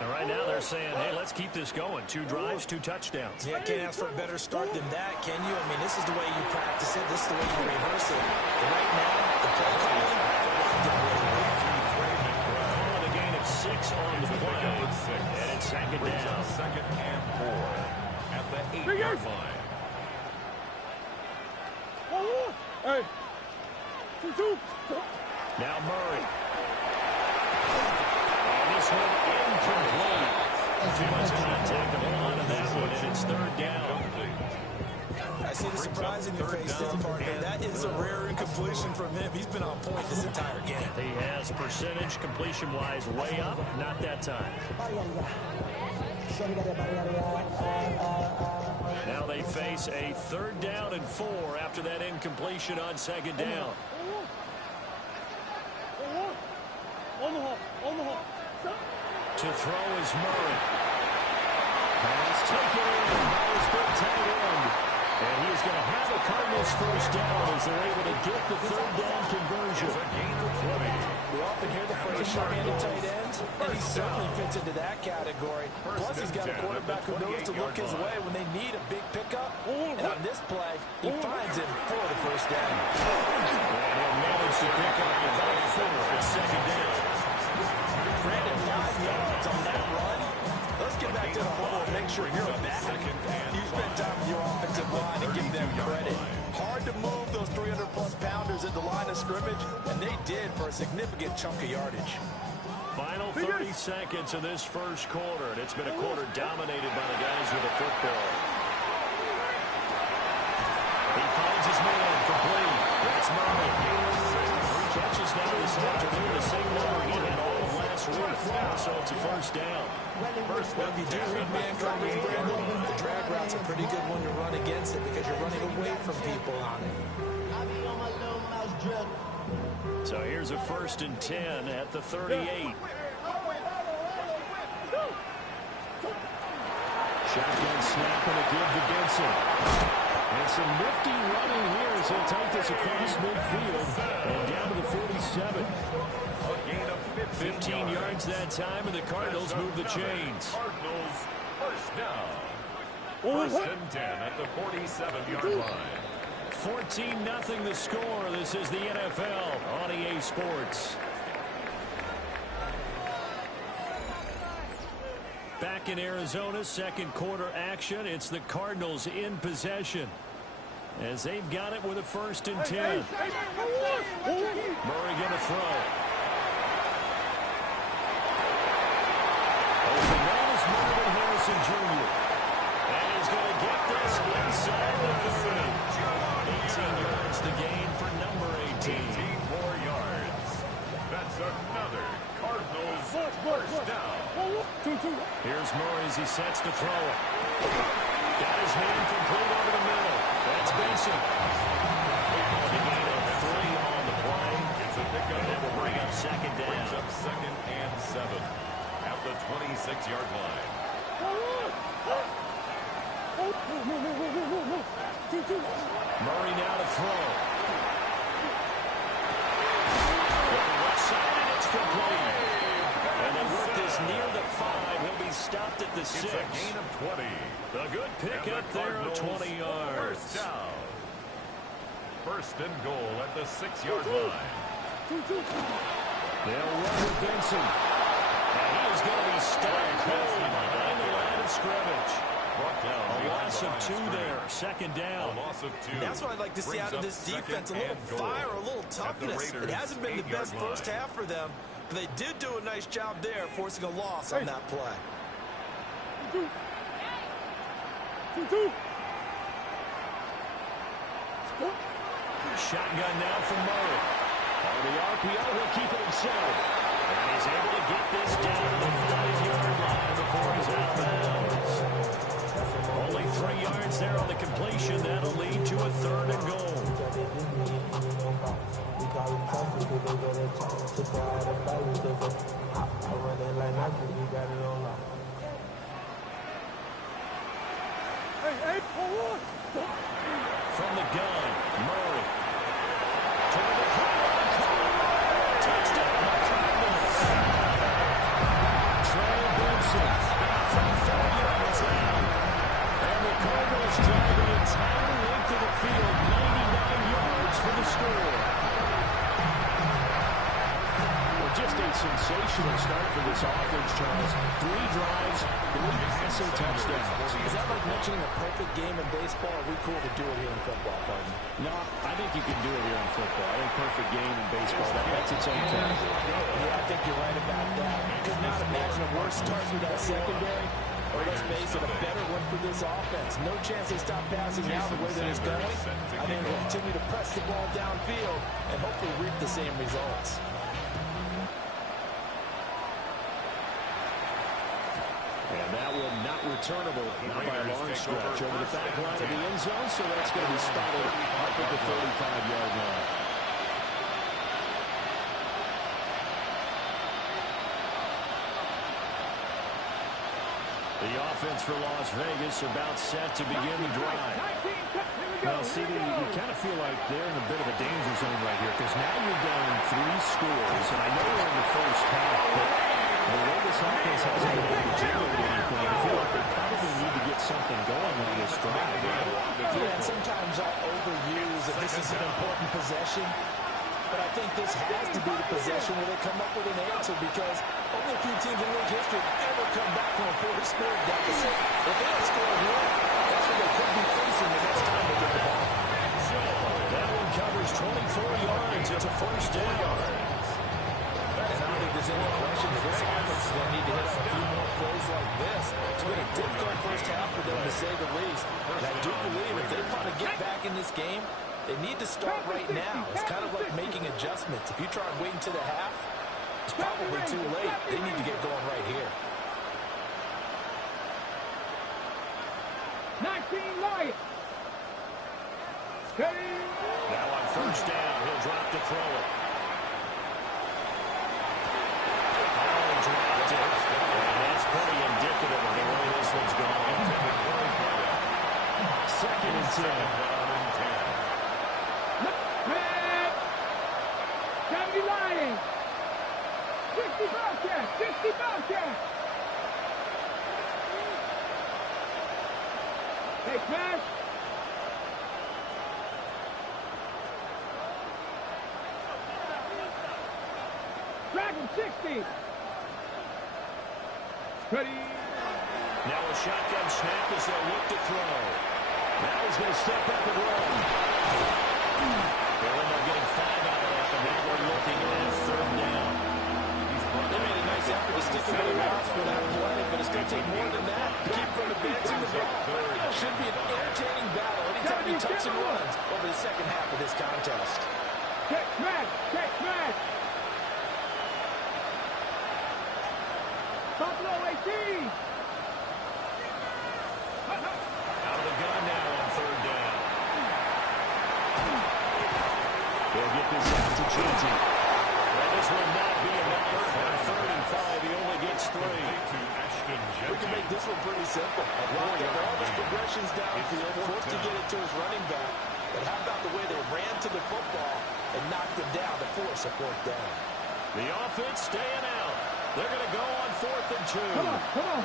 And right now they're saying, hey, let's keep this going. 2 drives, 2 touchdowns. Yeah, can't ask for a better start than that, can you? I mean, this is the way you practice it. This is the way you rehearse it. But right now, the play calling, calling a gain of 6 on the play. And it's 2nd down. 2nd and 4 at the 8-yard line. Now Murray. And this one incomplete. Too much contact to hold on to that one, and it's 3rd down. I see the surprise in your face there, partner. That is a rare incompletion from him. He's been on point this entire game. He has percentage completion-wise way up, not that time. Now they face a 3rd down and 4 after that incompletion on 2nd down. To throw is Murray. Pass taken in by his big tight end. And he is going to have a Cardinals first down as they're able to get the 3rd down conversion. We often hear the phrase short-handed tight ends, and he certainly fits into that category. Plus, he's got a quarterback who knows to look his way when they need a big pickup. And on this play, he finds it for the first down. And he'll manage to pick up about 4 at 2nd down. Brandon, 5 yards on that run. Let's get back to the huddle and make sure you're back. You spend time with your offensive line and give them credit. Hard to move those 300-plus pounders at the line of scrimmage, and they did for a significant chunk of yardage. Final 30 seconds of this first quarter, and it's been a quarter dominated by the guys with the football. He finds his man complete. That's Murray. 3 catches now this afternoon, the same number he had all of last week. So it's a first down. Well, if you do read man coverage, Brandon, the drag route's a pretty good one to run against it because you're running away from people on it. So here's a 1st and 10 at the 38. Shotgun snap and a give to Benson. And some nifty running here as he'll take this across midfield and down to the 47. 15 yards that time, and the Cardinals move the chains. Cardinals first down. 1st and 10 at the 47-yard line. 14-0 the score. This is the NFL on EA Sports. Back in Arizona, second quarter action. It's the Cardinals in possession as they've got it with a 1st and 10. Murray going to throw. Open man is Marvin Harrison Jr. And he's going to get this inside the 30. 18 yards the gain for number 18. 18 more yards. That's another Cardinals first down. Here's Murray as he sets to throw it. Got his hand complete over the middle. That's Benson. The gain of 3 on the play. It's a pickup. And that will bring up 2nd down. Brings up 2nd and 7 at the 26-yard line. Murray now to throw. Left side, and it's complete. And they work this near the 5. He'll be stopped at the 6. It's a gain of 20. A good pickup there of 20 yards. First down. 1st and goal at the 6-yard line. They'll run with Benson. And he is going to be stopped behind the line of scrimmage. A loss of 2 there. 2nd down. A loss of 2. That's what I'd like to see out of this defense. A little fire, a little toughness. It hasn't been the best first half for them, but they did do a nice job there, forcing a loss on that play. Shotgun now from Murray. On the RPO, he'll keep it himself. And he's able to get this down to the 5-yard line before he's out of bounds. Only 3 yards there on the completion. That'll lead to a 3rd and goal. From the gun, Murray. Toward the touchdown, Cardinals. Trey Benson from 4 yards out. And the Cardinals drive the entire length of the field, 99 yards for the score. Well, just a sensational start for this offense, Charles. 3 drives, 3 passing touchdowns. Is that like mentioning a perfect game in baseball? Are we cool to do it here in football, pardon? No, I think you can do it here in football. I think perfect game in baseball, that's its own category. Yeah, I think you're right about that. Could not imagine a worse start for that secondary, or let's face it, a better one for this offense. No chance they stop passing now the way that it's going. I think they'll continue to press the ball downfield and hopefully reap the same results. And that will not returnable, not by a long stretch, over the back line of the end zone, so that's going to be spotted up at the 35-yard line. The offense for Las Vegas about set to begin the drive. Well, CD, you kind of feel like they're in a bit of a danger zone right here, because now you're down 3 scores, and I know we're in the first half, but the way this offense hasn't been able to generate anything, I feel like they probably need to get something going on this drive, right? Yeah, and sometimes I overuse that this is an important possession, but I think this has to be the possession where they come up with an answer, because only a few teams in league history have ever come back from a 4-score deficit. If they don't score here, that's what they could be facing the next time they get the ball. That one covers 24 yards. It's a first down. And I don't think there's any question that this offense is going to need to hit a few more plays like this. It's been a difficult first half for them, to say the least. And I do believe if they want to get back in this game, they need to start right now. It's kind of like making adjustments. If you try and wait until the half, it's probably too late. They need to get going right here. 19 Lions. Now on first down, he'll drop to throw it. Dropped it. And that's pretty indicative of the way this one's going. 2nd and 10. 70 Lions. 60 Bobcats. 60 Bobcats. Hey, pass. Drag him 60. Ready. Now a shotgun snap as they'll look to throw. Now he's going to step up and run. They'll end up getting 5 out of that, and now we're looking at third down. They made a nice effort to stick him in the box for that play, but it's going to take more than that to keep from advancing the ball. Should be an entertaining battle anytime he tucks and runs over the second half of this contest. Check smash. Check smash. Buffalo 18. Out of the gun now on third down. They'll get this out to Chauncey. And this will not be enough. On third and 5, he only gets 3. We can make this one pretty simple. Locked up all his progressions downfield, forced to get it to his running back. But how about the way they ran to the football and knocked him down to force a fourth down? The offense staying out. They're going to go on 4th and 2. Come on, come on.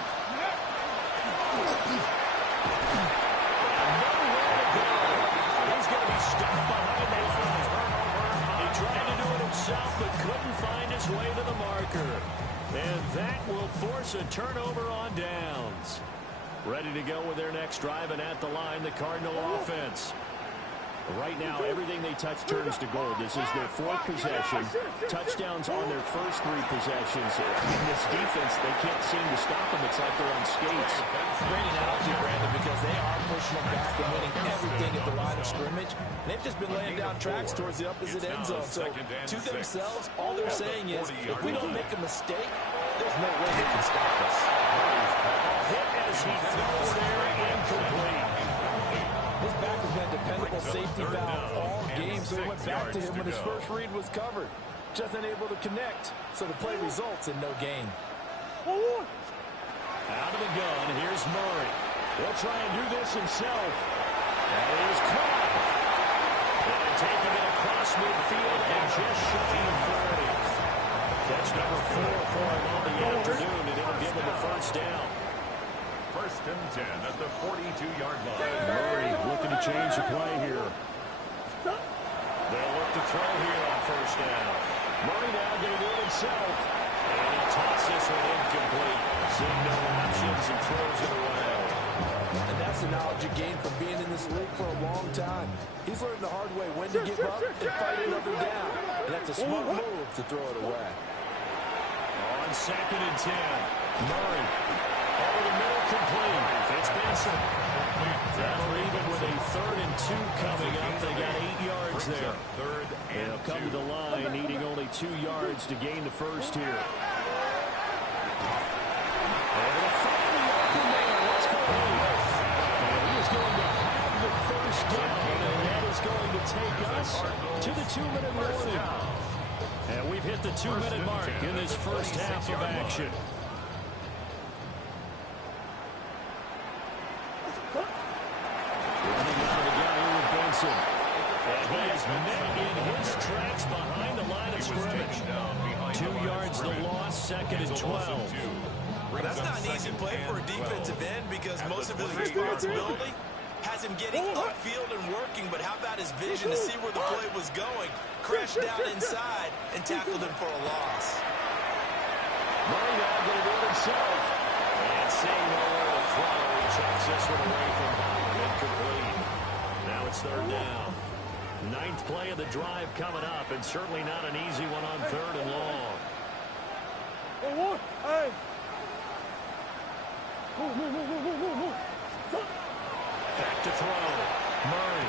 Nowhere to go. He's going to be stuck behind that line. He tried to do it himself, but couldn't find his way to the marker. And that will force a turnover on downs. Ready to go with their next drive, and at the line, the Cardinal offense. Right now, everything they touch turns to gold. This is their 4th possession. Touchdowns on their first 3 possessions. In this defense, they can't seem to stop them. It's like they're on skates. Great analogy, Brandon, because they are pushing them back and winning everything at the line of scrimmage. They've just been laying down tracks towards the opposite end zone. So, to themselves, all they're saying is, if we don't make a mistake, there's no way they can stop us. Hit as he throws there, incomplete. His back has been a dependable safety valve all game, so he went back to him when his first read was covered. Just unable to connect, so the play results in no gain. Out of the gun, here's Murray. He'll try and do this himself. That is caught. And taking it across midfield and just shy of 40. Catch number 4 for him on the afternoon, and it'll give him the first down. 1st and 10 at the 42-yard line. Murray looking to change the play here. They'll look to throw here on 1st down. Murray now going to do it himself. And he tosses this one incomplete. Seeing no options and throws it away. And that's the knowledge you gain from being in this league for a long time. He's learned the hard way when to give up and fight another down. And that's a smart move to throw it away. On 2nd and 10, Murray. Over the middle, complete. It's Benson. That'll leave it with a 3rd and 2 coming up. They got 8 yards there. They'll come to the line, needing only 2 yards to gain the first here. And they'll find the open man. What's going on? And he is going to have the first down, and that is going to take us to the 2-minute warning. And we've hit the 2-minute mark in this first half of action. And he is met in his tracks behind the line of scrimmage. 2 yards the loss, 2nd and 12. That's not an easy play for a defensive end because most of his responsibility has him getting upfield and working, but how about his vision to see where the play was going? Crashed down inside and tackled him for a loss. Murray now going to do it himself. And seeing nowhere to throw, he checks this one away from incomplete. Now it's 3rd down. 9th play of the drive coming up, and certainly not an easy one on 3rd and long. Back to throw. Murray.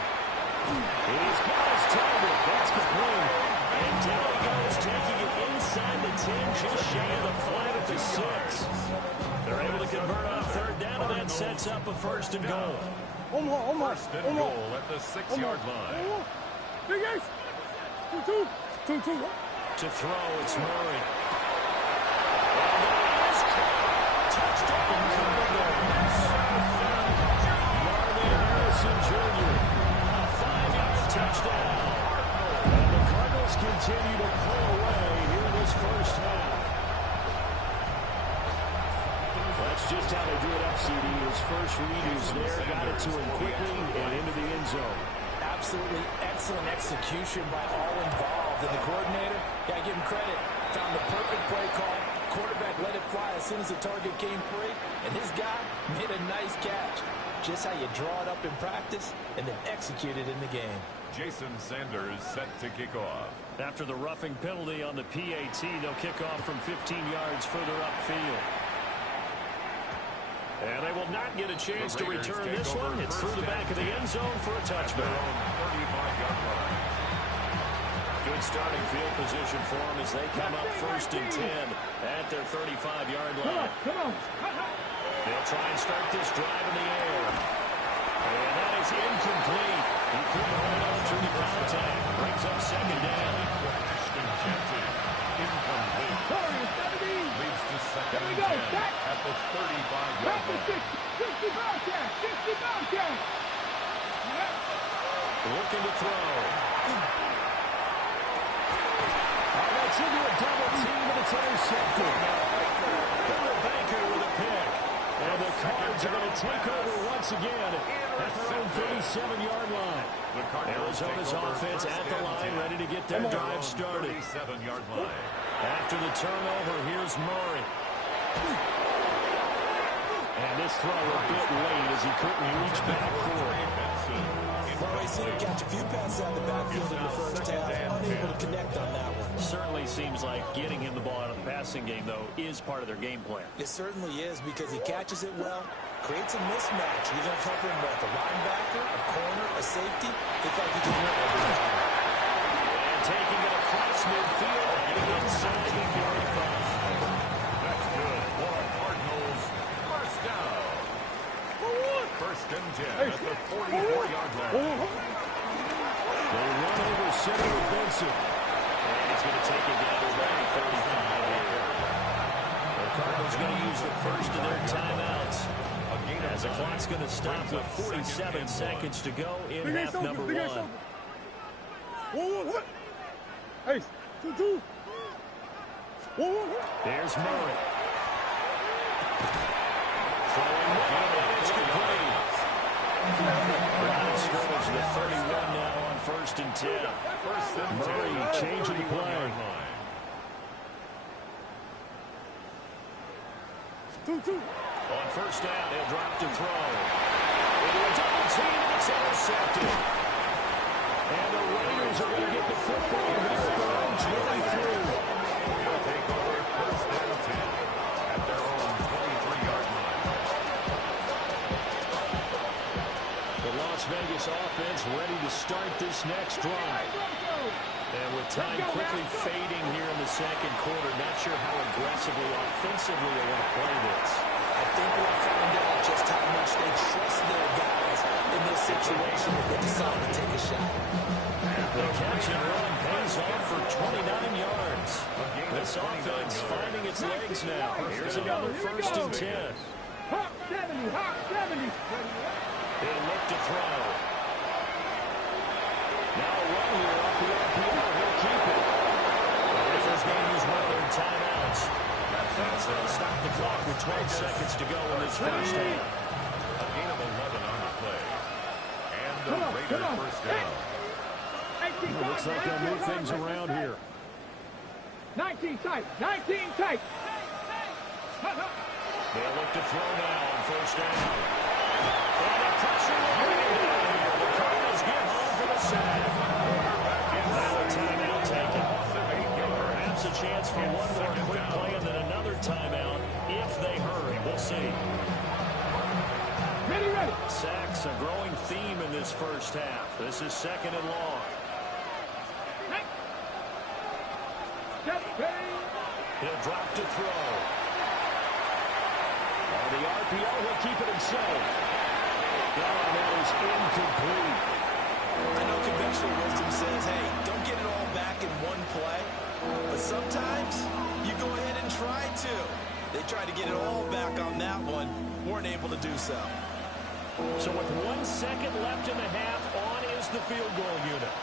He's got his target. That's complete. And down he goes, taking it inside the 10, just shy of the 5 at the 6. They're able to convert on 3rd down, and that sets up a 1st and goal. 1st and goal at the 6-yard line. To throw, it's Murray. And that is caught. Touchdown, Cardinals. Marvin Harrison Jr. A 5-yard touchdown. And the Cardinals continue to pull away here in this first half. That's just how they do it up, CD. His first read is there, got it to him quickly and into the end zone. Absolutely excellent execution by all involved. And the coordinator, got to give him credit. found the perfect play call. Quarterback let it fly as soon as the target came free, and his guy made a nice catch. Just how you draw it up in practice and then execute it in the game. Jason Sanders set to kick off. After the roughing penalty on the PAT, they'll kick off from 15 yards further upfield. And they will not get a chance to return this one. It's through the back of the end zone for a touchback. 35-yard line. Good starting field position for them as they come up 1st and 10 at their 35-yard line. They'll try and start this drive in the air. And that is incomplete. He couldn't hold on through the contact. Brings up 2nd down. Incomplete. Leads to 2nd and 10 at the 35-yard line. 60 Bobcats. 60 Bobcats. Looking to throw. That's into a double team, and it's intercepted. Bill Baker with a pick. And the Cards are going to take over once again at their own 37-yard line. Arizona's offense at the line, ready to get their drive started. 37-yard line. After the turnover, here's Murray. And this throw a bit late as he couldn't reach back for it. Well, he's seen him catch a few passes out of the backfield in the first half. Unable to connect on that one. Certainly seems like getting him the ball out of the passing game, though, is part of their game plan. It certainly is because he catches it well, creates a mismatch. You're going to cover him with a linebacker, a corner, a safety. Look like he can win every time. And taking it across midfield and inside the 45. That's good for Cardinals. First down. 1st and 10 at the 44-yard line. They run over center with Benson. And he's going to take it down to about 35 here. The Cardinals going to use the first of their timeouts. As the clock's going to stop with 47 seconds to go in half number 1. Hey, 2-2. There's Murray. Throwing one, it's complete. Line of scrimmage to the 31 now on 1st and 10. Murray changing the play. 2-2. On 1st down, they'll drop to throw. Into a double team, and it's intercepted. And the Raiders are going to get the football here at their own 23. They'll take over 1st and 10 at their own 23-yard line. The Las Vegas offense ready to start this next drive. And with time quickly fading here in the 2nd quarter, not sure how aggressively, offensively they want to play this. I think we'll find out just how much they trust their guys in this situation if they decide to take a shot. The catch and run pays off for 29 yards. This offense finding its legs now. Here's another 1st and 10. Hawk 70, Hawk 70. He'll look to throw. Now a run here off the RPO. He'll keep it. The Raiders going to use one of their timeouts. They'll stop the clock with 12 seconds to go in this first half. A gain of 11 on the play. And the Raiders first down. It looks like they'll move things around here. 19 tight, 19 tight. They'll look to throw now on 1st down. And the pressure will bring it down here. The Cardinals get home for the sack. Now a timeout taken. Perhaps a chance for one more quick play and then another timeout if they hurry. We'll see. Ready, ready. Sacks, a growing theme in this first half. This is 2nd and long. He'll drop to throw. On the RPO, he'll keep it himself. Oh, that is incomplete. I know conventional wisdom says, hey, don't get it all back in one play. But sometimes you go ahead and try to. They tried to get it all back on that one. Weren't able to do so. So with 1 second left in the half, on is the field goal unit.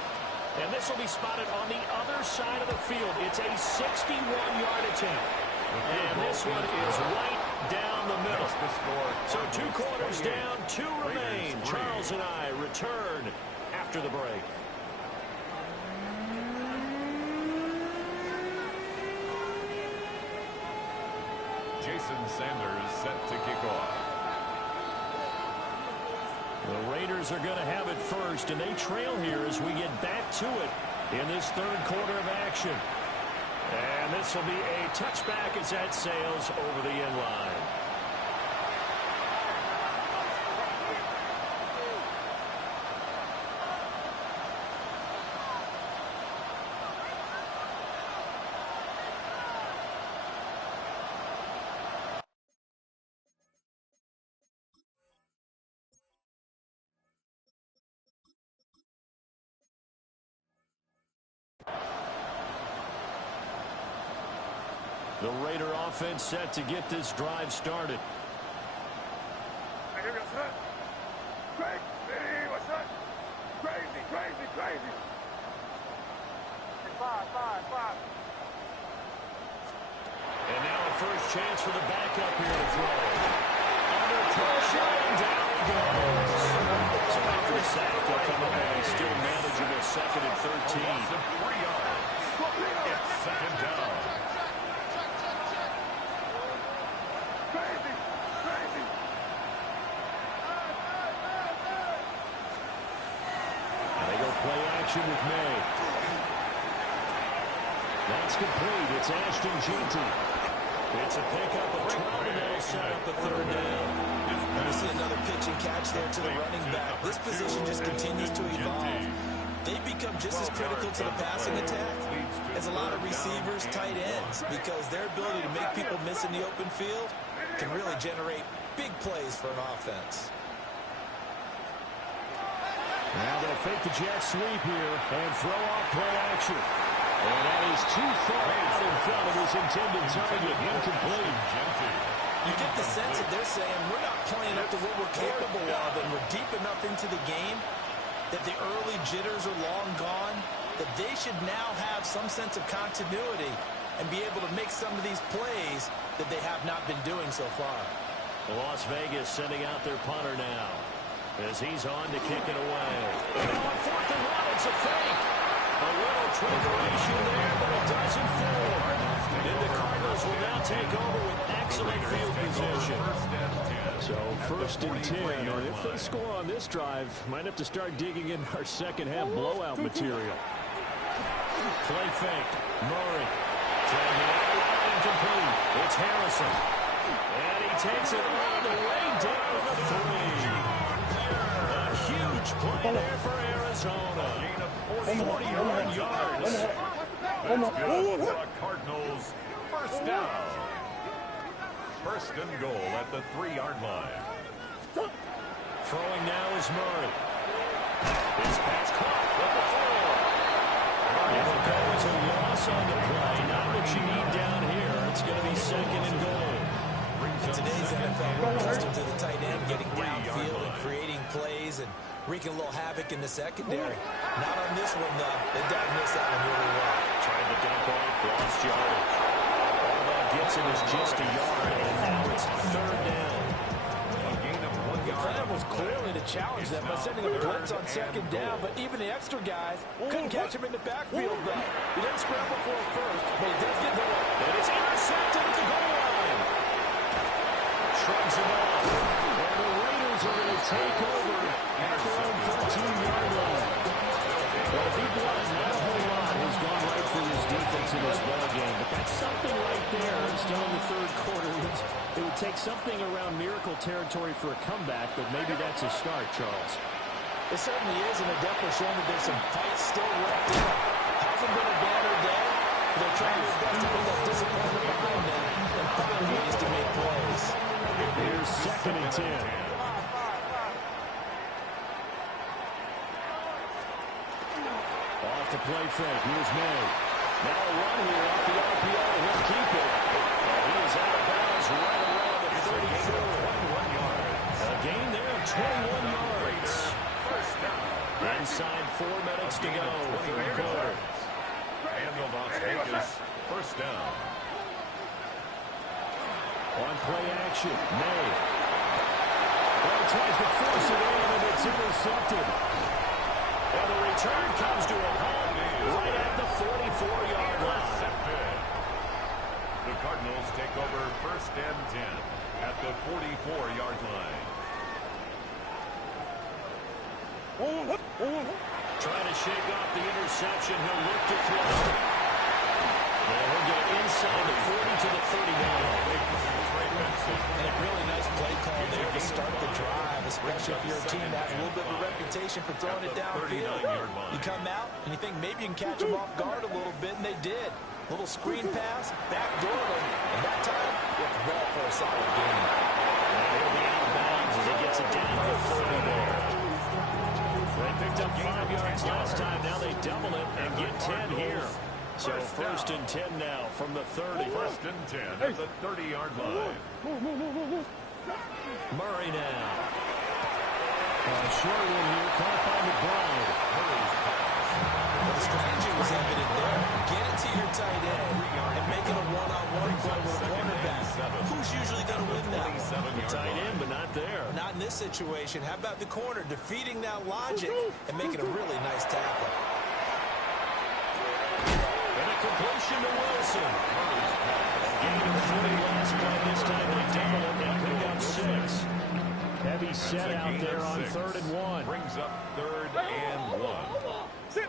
And this will be spotted on the other side of the field. It's a 61-yard attempt. And this one is right down the middle. So 2 quarters down, 2 remain. Charles and I return after the break. Jason Sanders set to kick off. The Raiders are going to have it first, and they trail here as we get back to it in this third quarter of action. And this will be a touchback as that sails over the end line. The Raider offense set to get this drive started. Crazy, what's up? Crazy, crazy, crazy. Five. And now a first chance for the backup here to throw. Under pressure, and down he goes. So after a sack, they'll come up with a still manageable 2nd and 13. Loss of 3 yards. It's 2nd down. With May. That's complete. It's Ashton Jeanty. It's a pickup of 12, and they'll set up the 3rd down. You see another pitch and catch there to the running back. This position just continues to evolve. They become just as critical to the passing attack as a lot of receivers, tight ends, because their ability to make people miss in the open field can really generate big plays for an offense. Now they'll fake the jet sweep here and throw off play action. And that is too far out in front of his intended target. Incomplete. You get the sense that they're saying we're not playing up to what we're capable of, and we're deep enough into the game that the early jitters are long gone, that they should now have some sense of continuity and be able to make some of these plays that they have not been doing so far. Las Vegas sending out their punter now, as he's on to kick it away. And now on 4th and 1, it's a fake. A little trickeration there, but it doesn't fall. And the Cardinals will now take over with excellent field position. So 1st and 10, and if they score on this drive, might have to start digging in our second-half blowout material. Play fake. Murray. Taking it incomplete. It's Harrison. And he takes it all the way down the 3. Huge play there for Arizona. 40-yard yards. That's good for the Cardinals. 1st down. 1st and goal at the 3-yard line. Throwing now is Murray. His pass caught at the 4. It will go as a loss on the play. Not what you need down here. It's going to be 2nd and goal. In today's NFL, we're accustomed to the tight end getting downfield and creating plays and wreaking a little havoc in the secondary. Not on this one, though. They diagnosed that one really well. Trying to dump off, lost yardage. All that gets him is just a yard, and now it's 3rd down. A gain of 1 The yard. plan was clearly to challenge them by sending a blitz on 2nd down, but even the extra guys couldn't catch him in the backfield, though. He didn't scramble for it first, but he does get the one. And it's intercepted at the goal line. Shrugs him off. And the Raiders are going to take over at their own 13-yard line. Well, to be blunt, not a whole lot has gone right for this defense in this ballgame, but that's something right there. Still in the 3rd quarter. It would take something around miracle territory for a comeback, but maybe that's a start, Charles. It certainly is, and they're definitely showing that there's some fight still left in it. Hasn't been a banner day. They're trying their best to put that disappointment behind them and find ways to make plays. Here's 2nd and 10. Off the play fake. Here's May. Now a run here off the RPO. He'll keep it. And he is out of bounds right around the 34. 21 yards. A gain there of 21 yards. Inside 4 minutes to go. 3rd quarter. And the Las Vegas 1st down. On play action, May. Well, tries to force it in, and it's intercepted. And the return comes to a halt right at the 44-yard line. The Cardinals take over 1st and 10. shake off the interception. He'll look to throw. And he'll get it inside the 40 to the 30 now. And a really nice play call there to start the drive, especially if you're a team that has a little bit of a reputation for throwing it downfield. You come out and you think maybe you can catch them off guard a little bit, and they did. Little screen pass, backdoor them, and that time, it's well for a solid gain. And he'll be out of bounds as he gets it down to 30 there. They picked up 5 yards last time. Now they double it and get 10 here. So first and 10 now from the 30. First and 10 at the 30-yard line. Murray now. Short one here, caught by McBride. The strategy was evident there. Get it to your tight end and make it a one-on-one play with a cornerback. Who's usually going to win that one? The tight end, but not there. Not in this situation. How about the corner defeating that logic and making a really nice tackle? And a completion to Wilson. Gain of 3 last play. This time they double it and pick up 6. Heavy set out there on 3rd and 1. Brings up 3rd and 1. Two.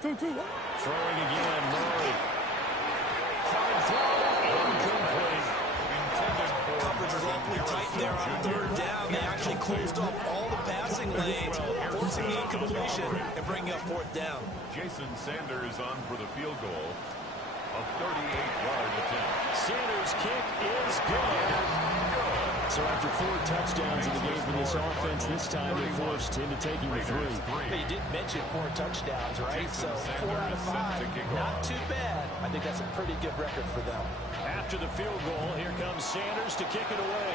Throwing again, Murray. Hard throw, incomplete. Coverage was awfully tight there on 3rd down. They actually closed off all the passing lanes, forcing the incompletion and bringing up 4th down. Jason Sanders on for the field goal. A 38-yard attempt. Sanders' kick is good. So after 4 touchdowns in the game for this offense, this time they're forced into taking the 3. But you did mention 4 touchdowns, right? So 4 out of 5, not too bad. I think that's a pretty good record for them. After the field goal, here comes Sanders to kick it away.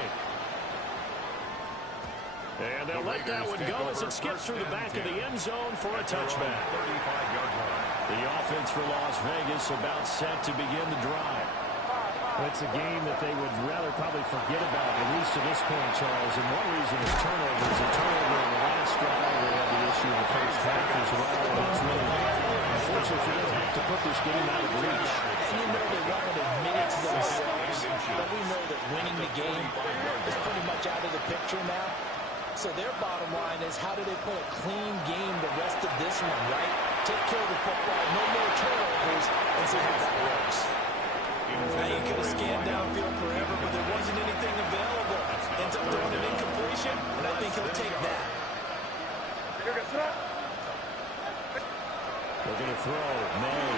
And they'll let that one go as it skips through the back of the end zone for a touchback. 35-yard line. The offense for Las Vegas about set to begin the drive. It's a game that they would rather probably forget about, at least to this point, Charles. And one reason is turnovers. A turnover in the last drive. They had the issue in the first half as well. And it's really, unfortunately, for them to put this game out of reach. And you know they wanted to admit it to themselves, but we know that winning the game is pretty much out of the picture now. So their bottom line is, how do they play a clean game the rest of this one, right? Take care of the football, no more turnovers, and see how that works. Now you could have scanned downfield forever, but there wasn't anything available. Ends up throwing an incompletion, and I think he'll take that. Looking to throw. May.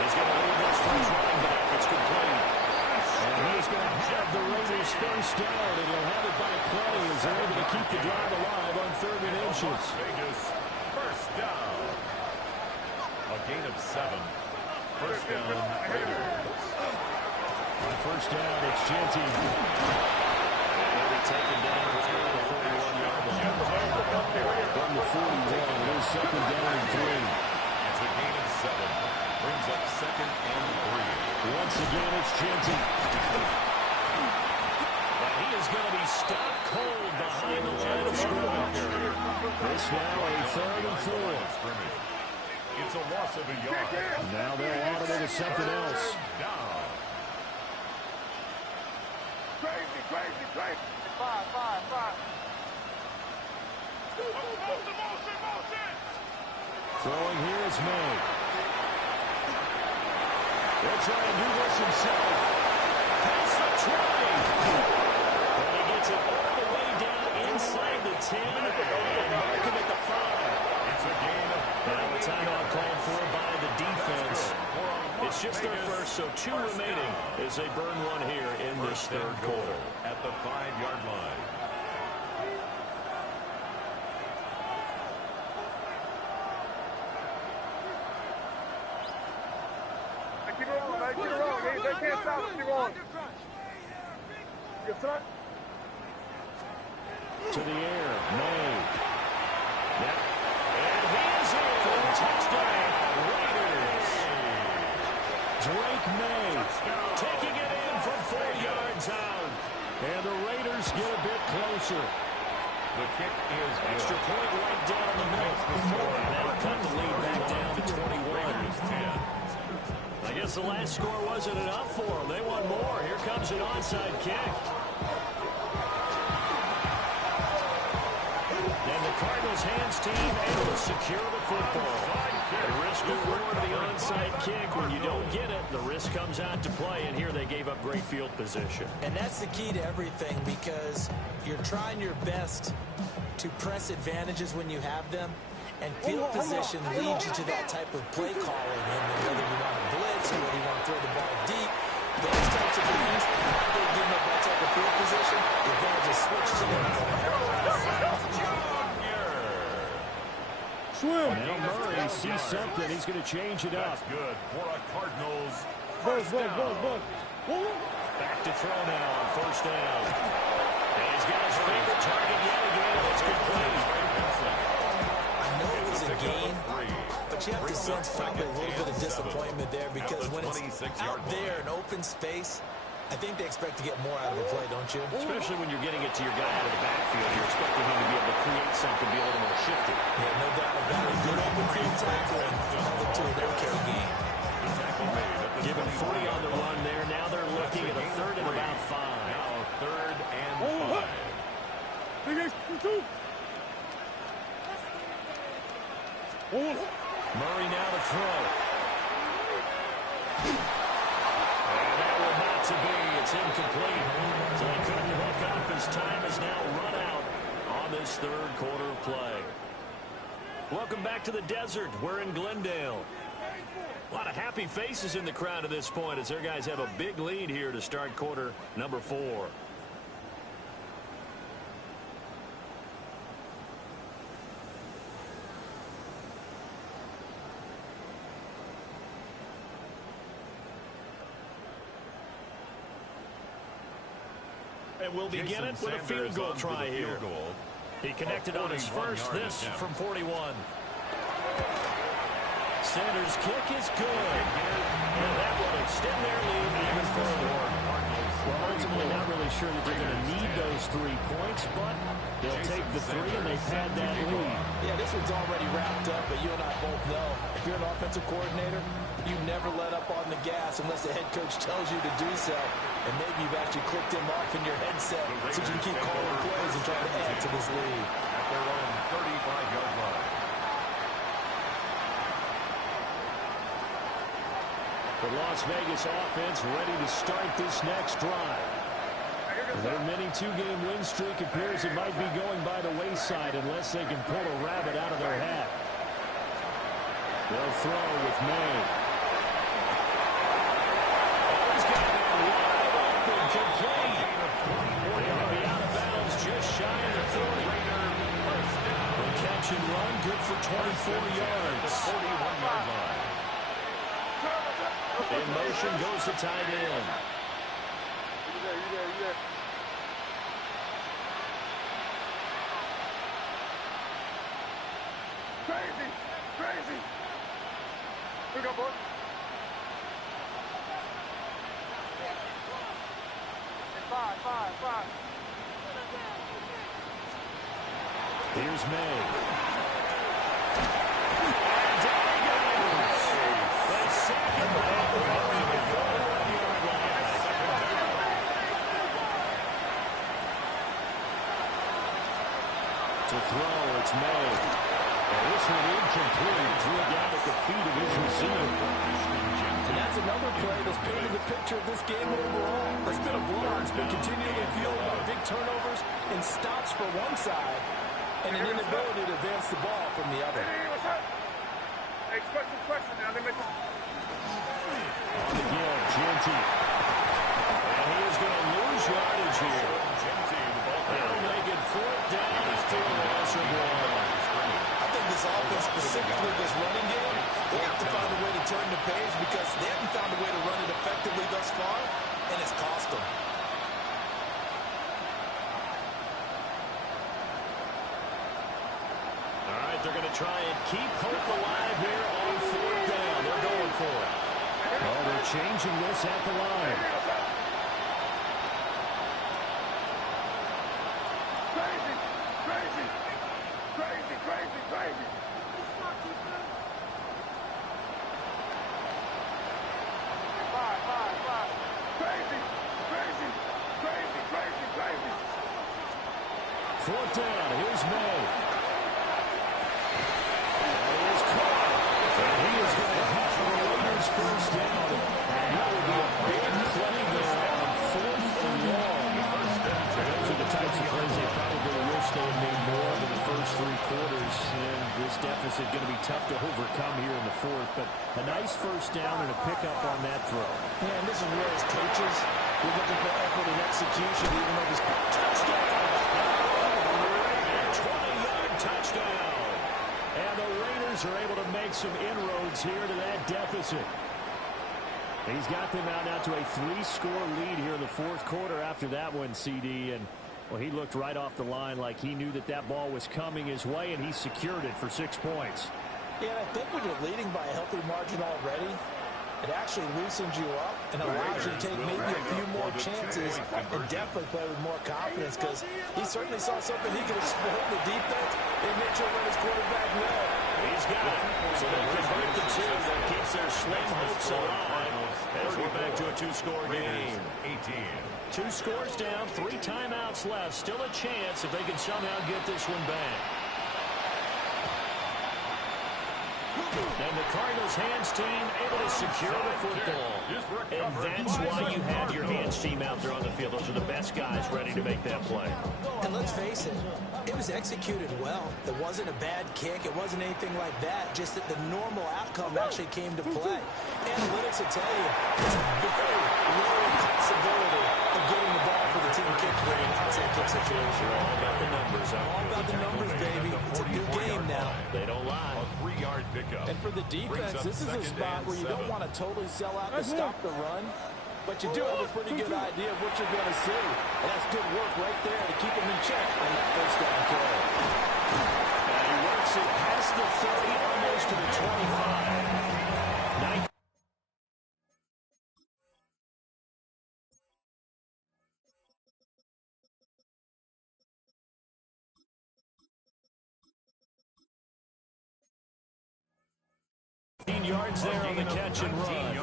He's going to lead this for his running back. It's complete. And he's going to have the Raiders first down, and he'll have it by play as they're able to keep the drive alive on 3rd and inches. Vegas, first down. A gain of 7. First down, Raiders. On first down, it's Genty. He'll be taken down at the 41-yard line. From the 41, it is 2nd down and 3. It's a gain of 7. Brings up 2nd and 3. Once again, it's Genty. And he is going to be stopped cold behind the line of scrimmage. This now a 3rd and 4. It's a loss of a yard. Now they'll audible to something else. Down. Crazy. 5. Throwing here is May. They'll try and do this himself. Pass the try. And he gets it all the way down inside the 10 and mark him at the 5. It's a gain of Now a timeout called for by the defense. It's just their first, so 2 remaining as they burn one here in this 3rd quarter. At the 5-yard line. Keep it rolling. They can't stop it. Keep rolling. Good son. To the air, May. Yep. And he is in. Touchdown, Raiders. Drake May taking it in from 4 yards out. And the Raiders get a bit closer. The kick is Extra point right down the middle. That'll cut the lead back down to 21. I guess the last score wasn't enough for them. They want more. Here comes an onside kick. And the Cardinals defense team able to secure the football. The risk reward of the onside kick. When you don't get it, the risk comes out to play, and here they gave up great field position. And that's the key to everything, because you're trying your best to press advantages when you have them, and field position leads you to that type of play calling. And whether you want to blitz or whether you want to throw the ball deep, those types of things, how they give up that type of field position, you're going to just switch to them. Now Murray sees something. He's going to change it up. That's good for a Cardinals. Back to throw now on first down. And he's got his favorite target yet again. It's complete. I know it was a gain, but you have to sense probably a little bit of disappointment there, because when it's out there in open space, I think they expect to get more out of the play, don't you? Especially when you're getting it to your guy out of the backfield. You're expecting him to be able to create something, be a little more shifty. Yeah, no doubt about it. Good open field tackling, held it to an okay game. Given 40 on the run there. Now they're looking at a third and about 5. Now third and 5. Murray now to throw. And that will not to be. It's incomplete. So they couldn't hook up. His time is now run out on this third quarter of play. Welcome back to the desert. We're in Glendale. A lot of happy faces in the crowd at this point as their guys have a big lead here to start quarter number 4. And we'll begin it with a field goal try here. He connected on his first, this from 41. Sanders' kick is good. And that will extend their lead even further. Well, ultimately not really sure that they're going to need those 3 points, but they'll take the 3 and they've had that lead. Yeah, this one's already wrapped up, but you and I both know if you're an offensive coordinator, you never let up on the gas unless the head coach tells you to do so. And maybe you've actually clicked him off in your headset so you can keep calling plays and trying to add to this lead. At their own 35-yard line. The Las Vegas offense ready to start this next drive. Their mini 2-game win streak appears it might be going by the wayside unless they can pull a rabbit out of their hat. They'll throw with May. Oh, he's got it wide open, complete. They'll be out of bounds just shy of the 40. The catch and run, good for 24 yards. 41-yard line. In motion goes the tight end. Crazy. Here we go, boys. Five. Here's May. And down he goes. The second ball from the 41-yard line. To throw, it's May. And this one incomplete. Threw it down at the feet of his receiver. And that's another play that's painted the picture of this game overall. It's been a blowout. It's been continually fueled by big turnovers and stops for one side and an inability to advance the ball from the other. Hey, question now. Let me make On the give, Genty. And he is going to lose yardage here. They'll make it 4th down after a loss of 1. I think this offense, specifically this running game, they have to find a way to turn the page because they haven't found a way to run it effectively thus far, and it's cost them. All right, they're going to try and keep hope alive here on 4th down. They're going for it. Oh, they're changing this at the line. Crazy. Crazy. 4th down. Here's May. this deficit going to be tough to overcome here in the fourth, but a nice first down and a pickup on that throw. Yeah, and this is where as coaches, we're looking for effort and execution, even though this touchdown. 20-yard touchdown. And the Raiders are able to make some inroads here to that deficit. He's got them out now to a 3-score lead here in the fourth quarter after that one, CD. And, well, he looked right off the line like he knew that that ball was coming his way, and he secured it for 6 points. Yeah, I think when you're leading by a healthy margin already, it actually loosens you up and allows you to take maybe a few more chances and definitely play with more confidence, because he certainly saw something he could exploit the defense and make sure to let his quarterback know. He's got it. So they convert the two. That keeps their slim hopes alive as we're back to a 2-score game. 2 scores down, 3 timeouts left. Still a chance if they can somehow get this one back. And the Cardinals' hands team able to secure the football. And that's why you have your hands team out there on the field. Those are the best guys ready to make that play. And let's face it, it was executed well. It wasn't a bad kick. It wasn't anything like that. Just that the normal outcome actually came to play. Analytics will tell you it's a very low possibility of getting the ball for the team kick for an outside kick situation. All about the numbers. All about the numbers, baby. It's a new game now. They don't lie. A 3-yard pickup. And for the defense, this is a spot where you don't want to totally sell out to stop the run, but you do have a pretty good idea of what you're going to see. And that's good work right there to keep him in check on that first down play. And he works it past the 30, almost to the 25. 19 yards there on the catch and run.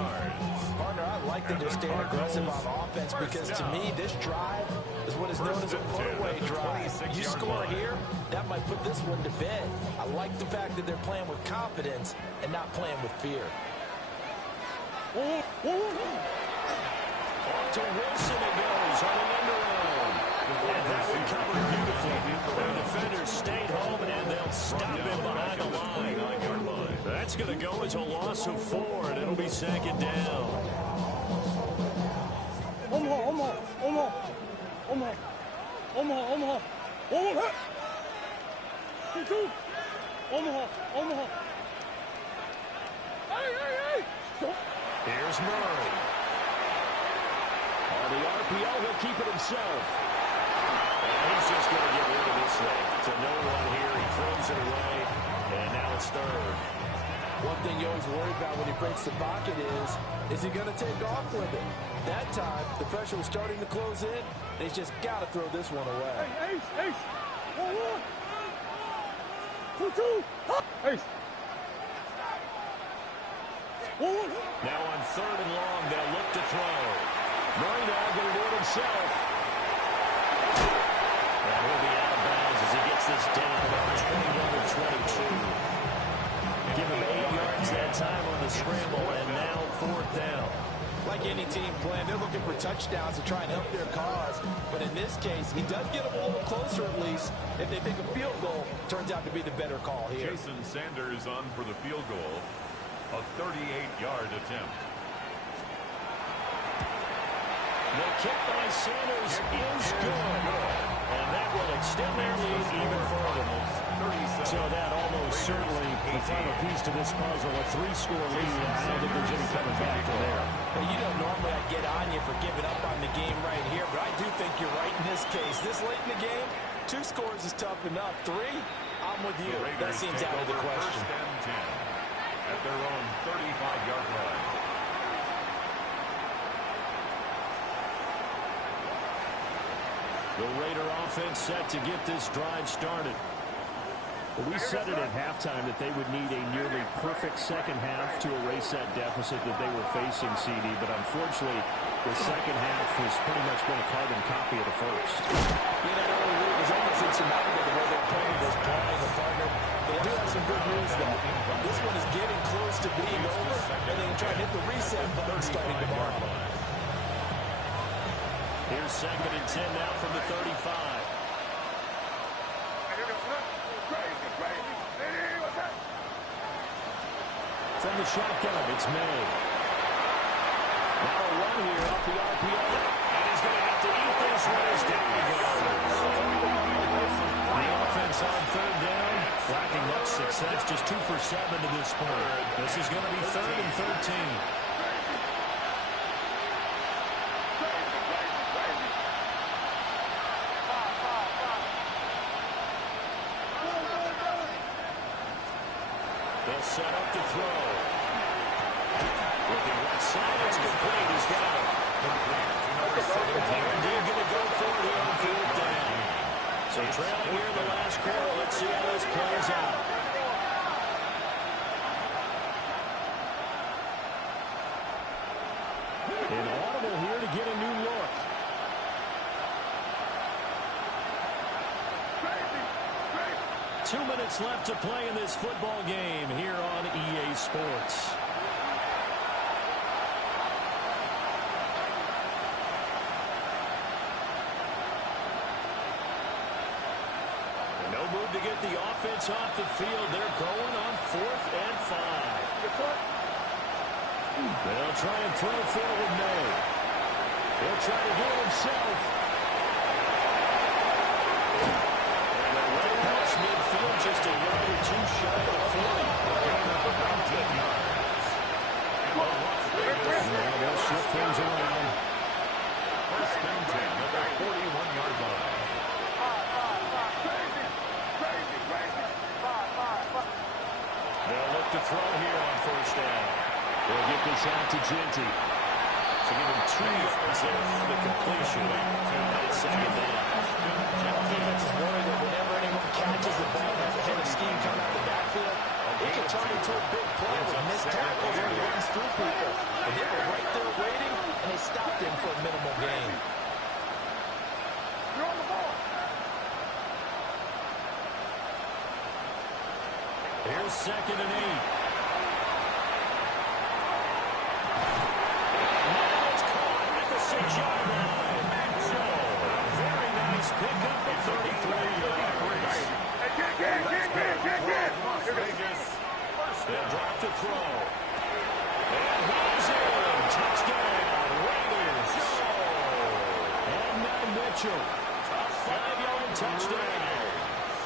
Partner, I like them to stand aggressive on offense, because to me, this drive is what is known as a put-away drive. You score here, that might put this one to bed. I like the fact that they're playing with confidence and not playing with fear. Off to Wilson it goes on the end around. And that one covered beautifully. The defenders stayed home, and they'll stop him behind the line. That's going to go as a loss of 4, and it'll be second down. Omaha. Here's Murray. On the RPO, he'll keep it himself. And he's just going to get rid of this thing. To no one here, he throws it away, and now it's third. One thing you always worry about when he breaks the pocket is he going to take off with it? That time, the pressure was starting to close in, and he's just got to throw this one away. Ace. 1-1. 2-2. Ace. 1-1. Now on 3rd and long, they'll look to throw. Murray now going to do it himself. And he'll be out of bounds as he gets this down about 21 to 22. Give him 8 yards that time on the scramble, and now 4th down. Like any team playing, they're looking for touchdowns to try and help their cause. But in this case, he does get them a little closer at least. If they think a field goal turns out to be the better call here. Jason Sanders on for the field goal. A 38-yard attempt. The kick by Sanders is good. And that will extend their lead even further. So that almost certainly the final piece to this puzzle, a 3-score lead. I don't think there's any coming back from there. Well, you know, normally I get on you for giving up on the game right here, but I do think you're right in this case. This late in the game, 2 scores is tough enough. 3, I'm with you. That seems out of the question. First and 10 at their own 35-yard line. The Raider offense set to get this drive started. We said it at halftime that they would need a nearly perfect second half to erase that deficit that they were facing, CD. But unfortunately, the second half has pretty much been a carbon copy of the first. You know, it was almost insurmountable the way their opponent was playing the partner. They do have some good news, though. This one is getting close to being over, and they can try to hit the reset button starting tomorrow. Here's 2nd and 10 now from the 35. From the shotgun, it's May. Now a run here off the RPO. And he's going to have to eat this one as down he goes. The offense on third down, lacking much success, just 2 for 7 to this point. This is going to be 3rd and 13. They'll set up to throw. Looking right side, it's complete. He's got it. They're indeed going to go for it here on 4th down. So trailing here in the last quarter. Let's see how this plays out. An audible here to get a new look. Two minutes left to play in this football game here on EA Sports. No move to get the offense off the field. They're going on 4th and 5. They'll try and throw forward May. He'll try to do it himself. Midfield just a yard or 2 shy of 40. Now they'll shift things around. 1st and 10 at the 41-yard line. They'll look to throw here on 1st down. They'll get this out to Genty. So give him 2 yards there for the completion. It's 2nd down. Defense is worried that whenever anyone catches the ball and has a head of steam coming out the backfield, it can turn into a big play with missed tackles when he runs through people. But they were right there waiting, and they stopped him for a minimal gain. You're on the ball. Here's 2nd and 8. Now it's caught at the 6-yard line. So, very nice pickup at 33-yard. They'll drop to throw. And he's in. Touchdown, Raiders. And now Mitchell. A 5-yard touchdown.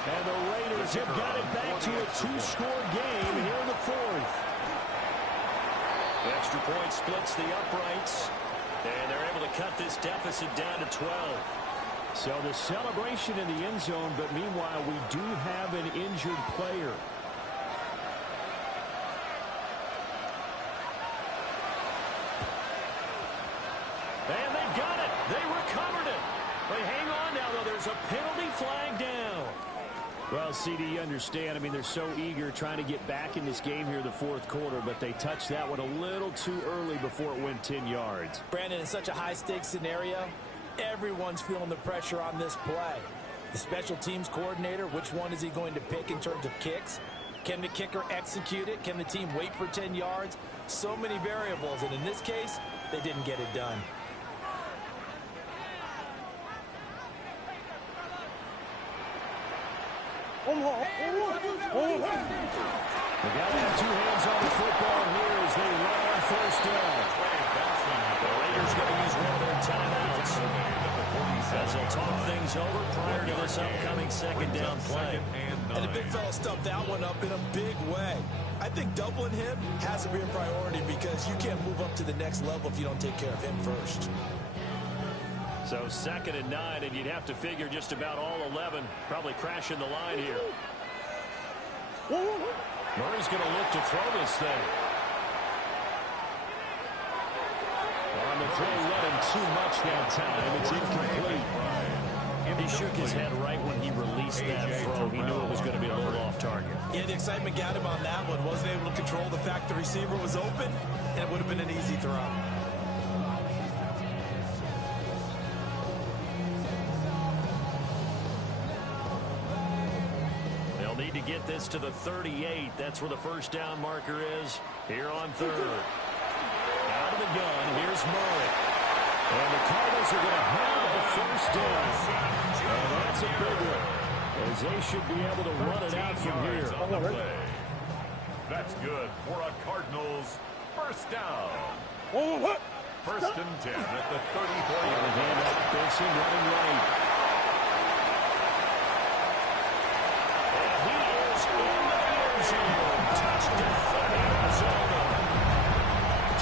And the Raiders have got it back to a 2-score game here in the 4th. The extra point splits the uprights. And they're able to cut this deficit down to 12. So the celebration in the end zone, but meanwhile we do have an injured player. And they've got it. They recovered it. They hang on now, though. There's a penalty flag down. Well, CD, you understand. I mean, they're so eager trying to get back in this game here in the 4th quarter, but they touched that one a little too early before it went 10 yards. Brandon, in such a high-stakes scenario, everyone's feeling the pressure on this play. The special teams coordinator, which one is he going to pick in terms of kicks? Can the kicker execute it? Can the team wait for 10 yards? So many variables, and in this case, they didn't get it done. The guy have 2 hands on the football here as they run on 1st down. The Raiders going to use one of their timeouts as they'll talk things over prior to this upcoming 2nd down play. And the big fella stuffed that one up in a big way. I think doubling him has to be a priority because you can't move up to the next level if you don't take care of him first. So 2nd and 9, and you'd have to figure just about all 11 probably crashing the line here. Murray's going to look to throw this thing. On the throw, let him too much that time. It's incomplete. He shook his head right when he released that throw. He knew it was going to be a little off target. Yeah, the excitement got him on that one. Wasn't able to control the fact the receiver was open, and it would have been an easy throw. Need to get this to the 38. That's where the 1st down marker is here on 3rd. Out of the gun, here's Murray. And the Cardinals are going to have a 1st down. And that's a big one, as they should be able to run it out from here. That's good for a Cardinals first down. First and 10 at the 34-yard line. Benson running right. And he is in the end zone. Touchdown, Arizona.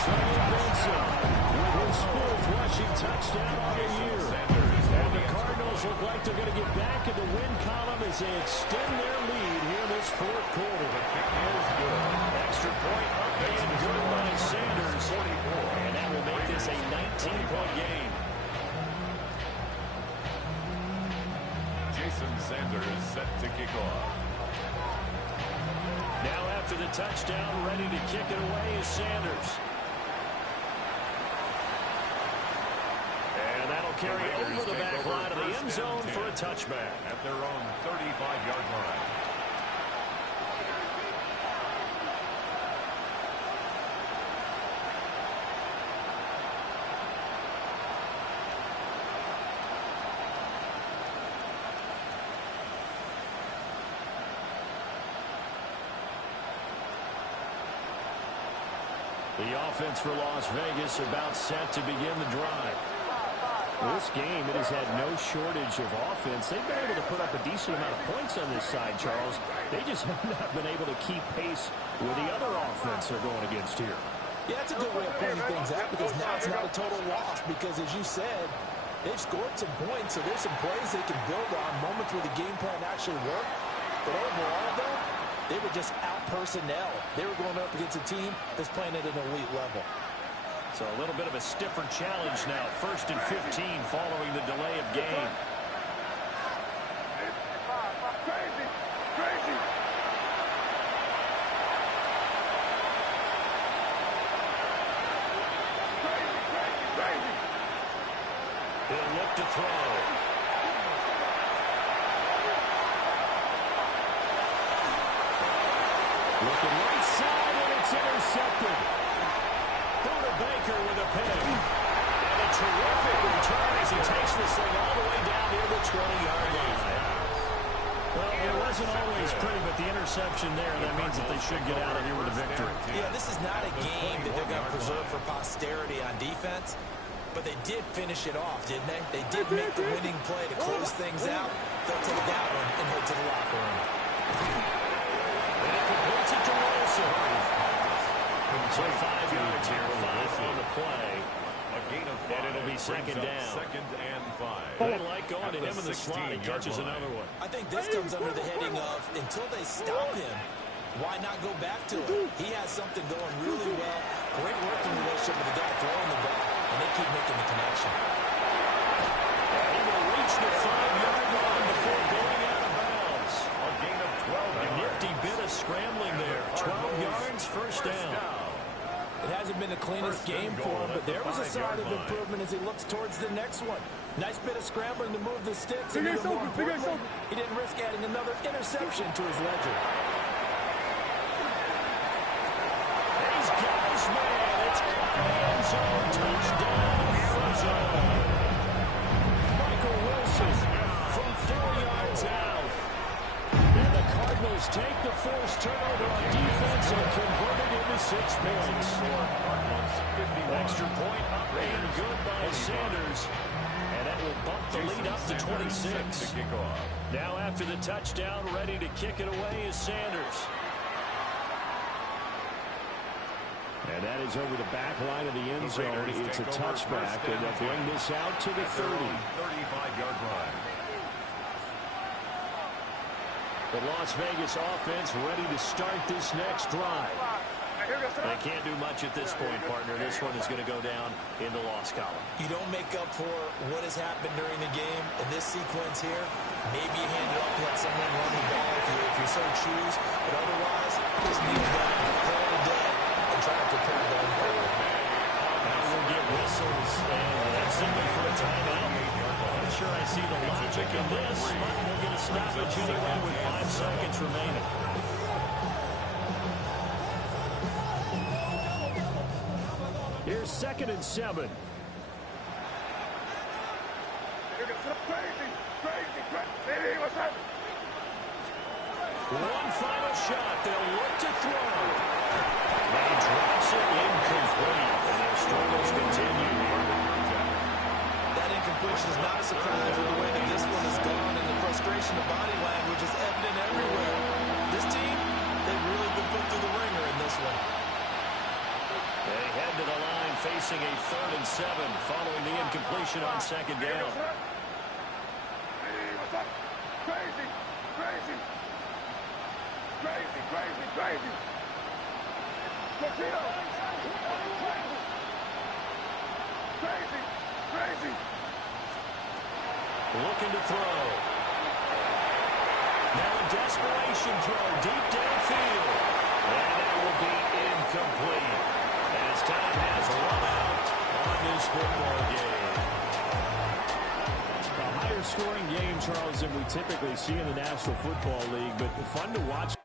Trey Benson with his fourth rushing touchdown on the year. And the Cardinals look like they're going to get back in the win column as they extend their lead here in this fourth quarter. The kick is good. Extra point up and good by Sanders. And that will make this a 19-point game. Jason Sanders set to kick off. Now after the touchdown, ready to kick it away is Sanders. And that'll carry over the back line of the end zone for a touchback. At their own 35-yard line. The offense for Las Vegas about set to begin the drive. Well, this game, it has had no shortage of offense. They've been able to put up a decent amount of points on this side, Charles. They just have not been able to keep pace with the other offense they're going against here. Yeah, it's a good way of pointing things out because now it's not a total loss because, as you said, they've scored some points, so there's some plays they can build on, moments where the game plan actually worked. But overall, though, they were just out-personnel. They were going up against a team that's playing at an elite level. So a little bit of a stiffer challenge now. First and 15 following the delay of game. He'll look to throw. Looking right side, and it's intercepted. Baker with a pick. And a terrific return as he takes this thing all the way down near the 20-yard line. Well, it wasn't always pretty, but the interception there, that means that they should get out of here with a victory. Yeah, this is not a game that they're going to preserve for posterity on defense, but they did finish it off, didn't they? They did make the winning play to close things out. They'll take that one and head to the locker room. And it completes it to Wilson. So 5 yards here, 5 on the play. A gain of 5. And it'll be second down. Second and 5. They like going to him in the slot. He catches another one. I think this comes under the heading of, until they stop him, why not go back to him? He has something going really well. Great working relationship with the guy throwing the ball, and they keep making the connection. And he will reach the 5-yard line before going out of bounds. A gain of 12 A yards. nifty bit of scrambling there. 12 yards, first down. It hasn't been the cleanest game for him, but there was a sign of improvement as he looks towards the next one. Nice bit of scrambling to move the sticks, and even more importantly, he didn't risk adding another interception to his ledger. He's got his man. It's end zone touchdown, Arizona. Michael Wilson from 4 yards out. And the Cardinals take the forced turnover on defense and convert it into 6 points. Extra point up and good by Sanders. And that will bump the lead up to 26. Now after the touchdown, ready to kick it away is Sanders. And that is over the back line of the end zone. It's a touchback, and they'll bring this out to the 30. 35-yard line. The Las Vegas offense ready to start this next drive. They can't do much at this point, partner. This one is going to go down in the loss column. You don't make up for what has happened during the game in this sequence here. Maybe you hand it off and let someone run the ball if you so choose. But otherwise, just kneel down, call it a day, and try to prepare going forward. Now we'll get whistles, and that's simply for a timeout. I'm not sure I see the logic in this, but we'll get a stoppage anyway with 5 seconds remaining. Here's 2nd and 7. One final shot. They'll look to throw. incomplete. And their struggles continue. That incompletion is not a surprise with the way that this one has gone, and the frustration of body language is evident everywhere. This team, they've really been put through the ringer in this one. They head to the line facing a 3rd and 7 following the incompletion on 2nd down. Crazy, crazy, crazy, crazy, crazy. Casino. Crazy, crazy. Looking to throw. Now a desperation throw deep downfield. And that will be incomplete. As time has run out on this football game. A higher scoring game, Charles, than we typically see in the National Football League, but fun to watch.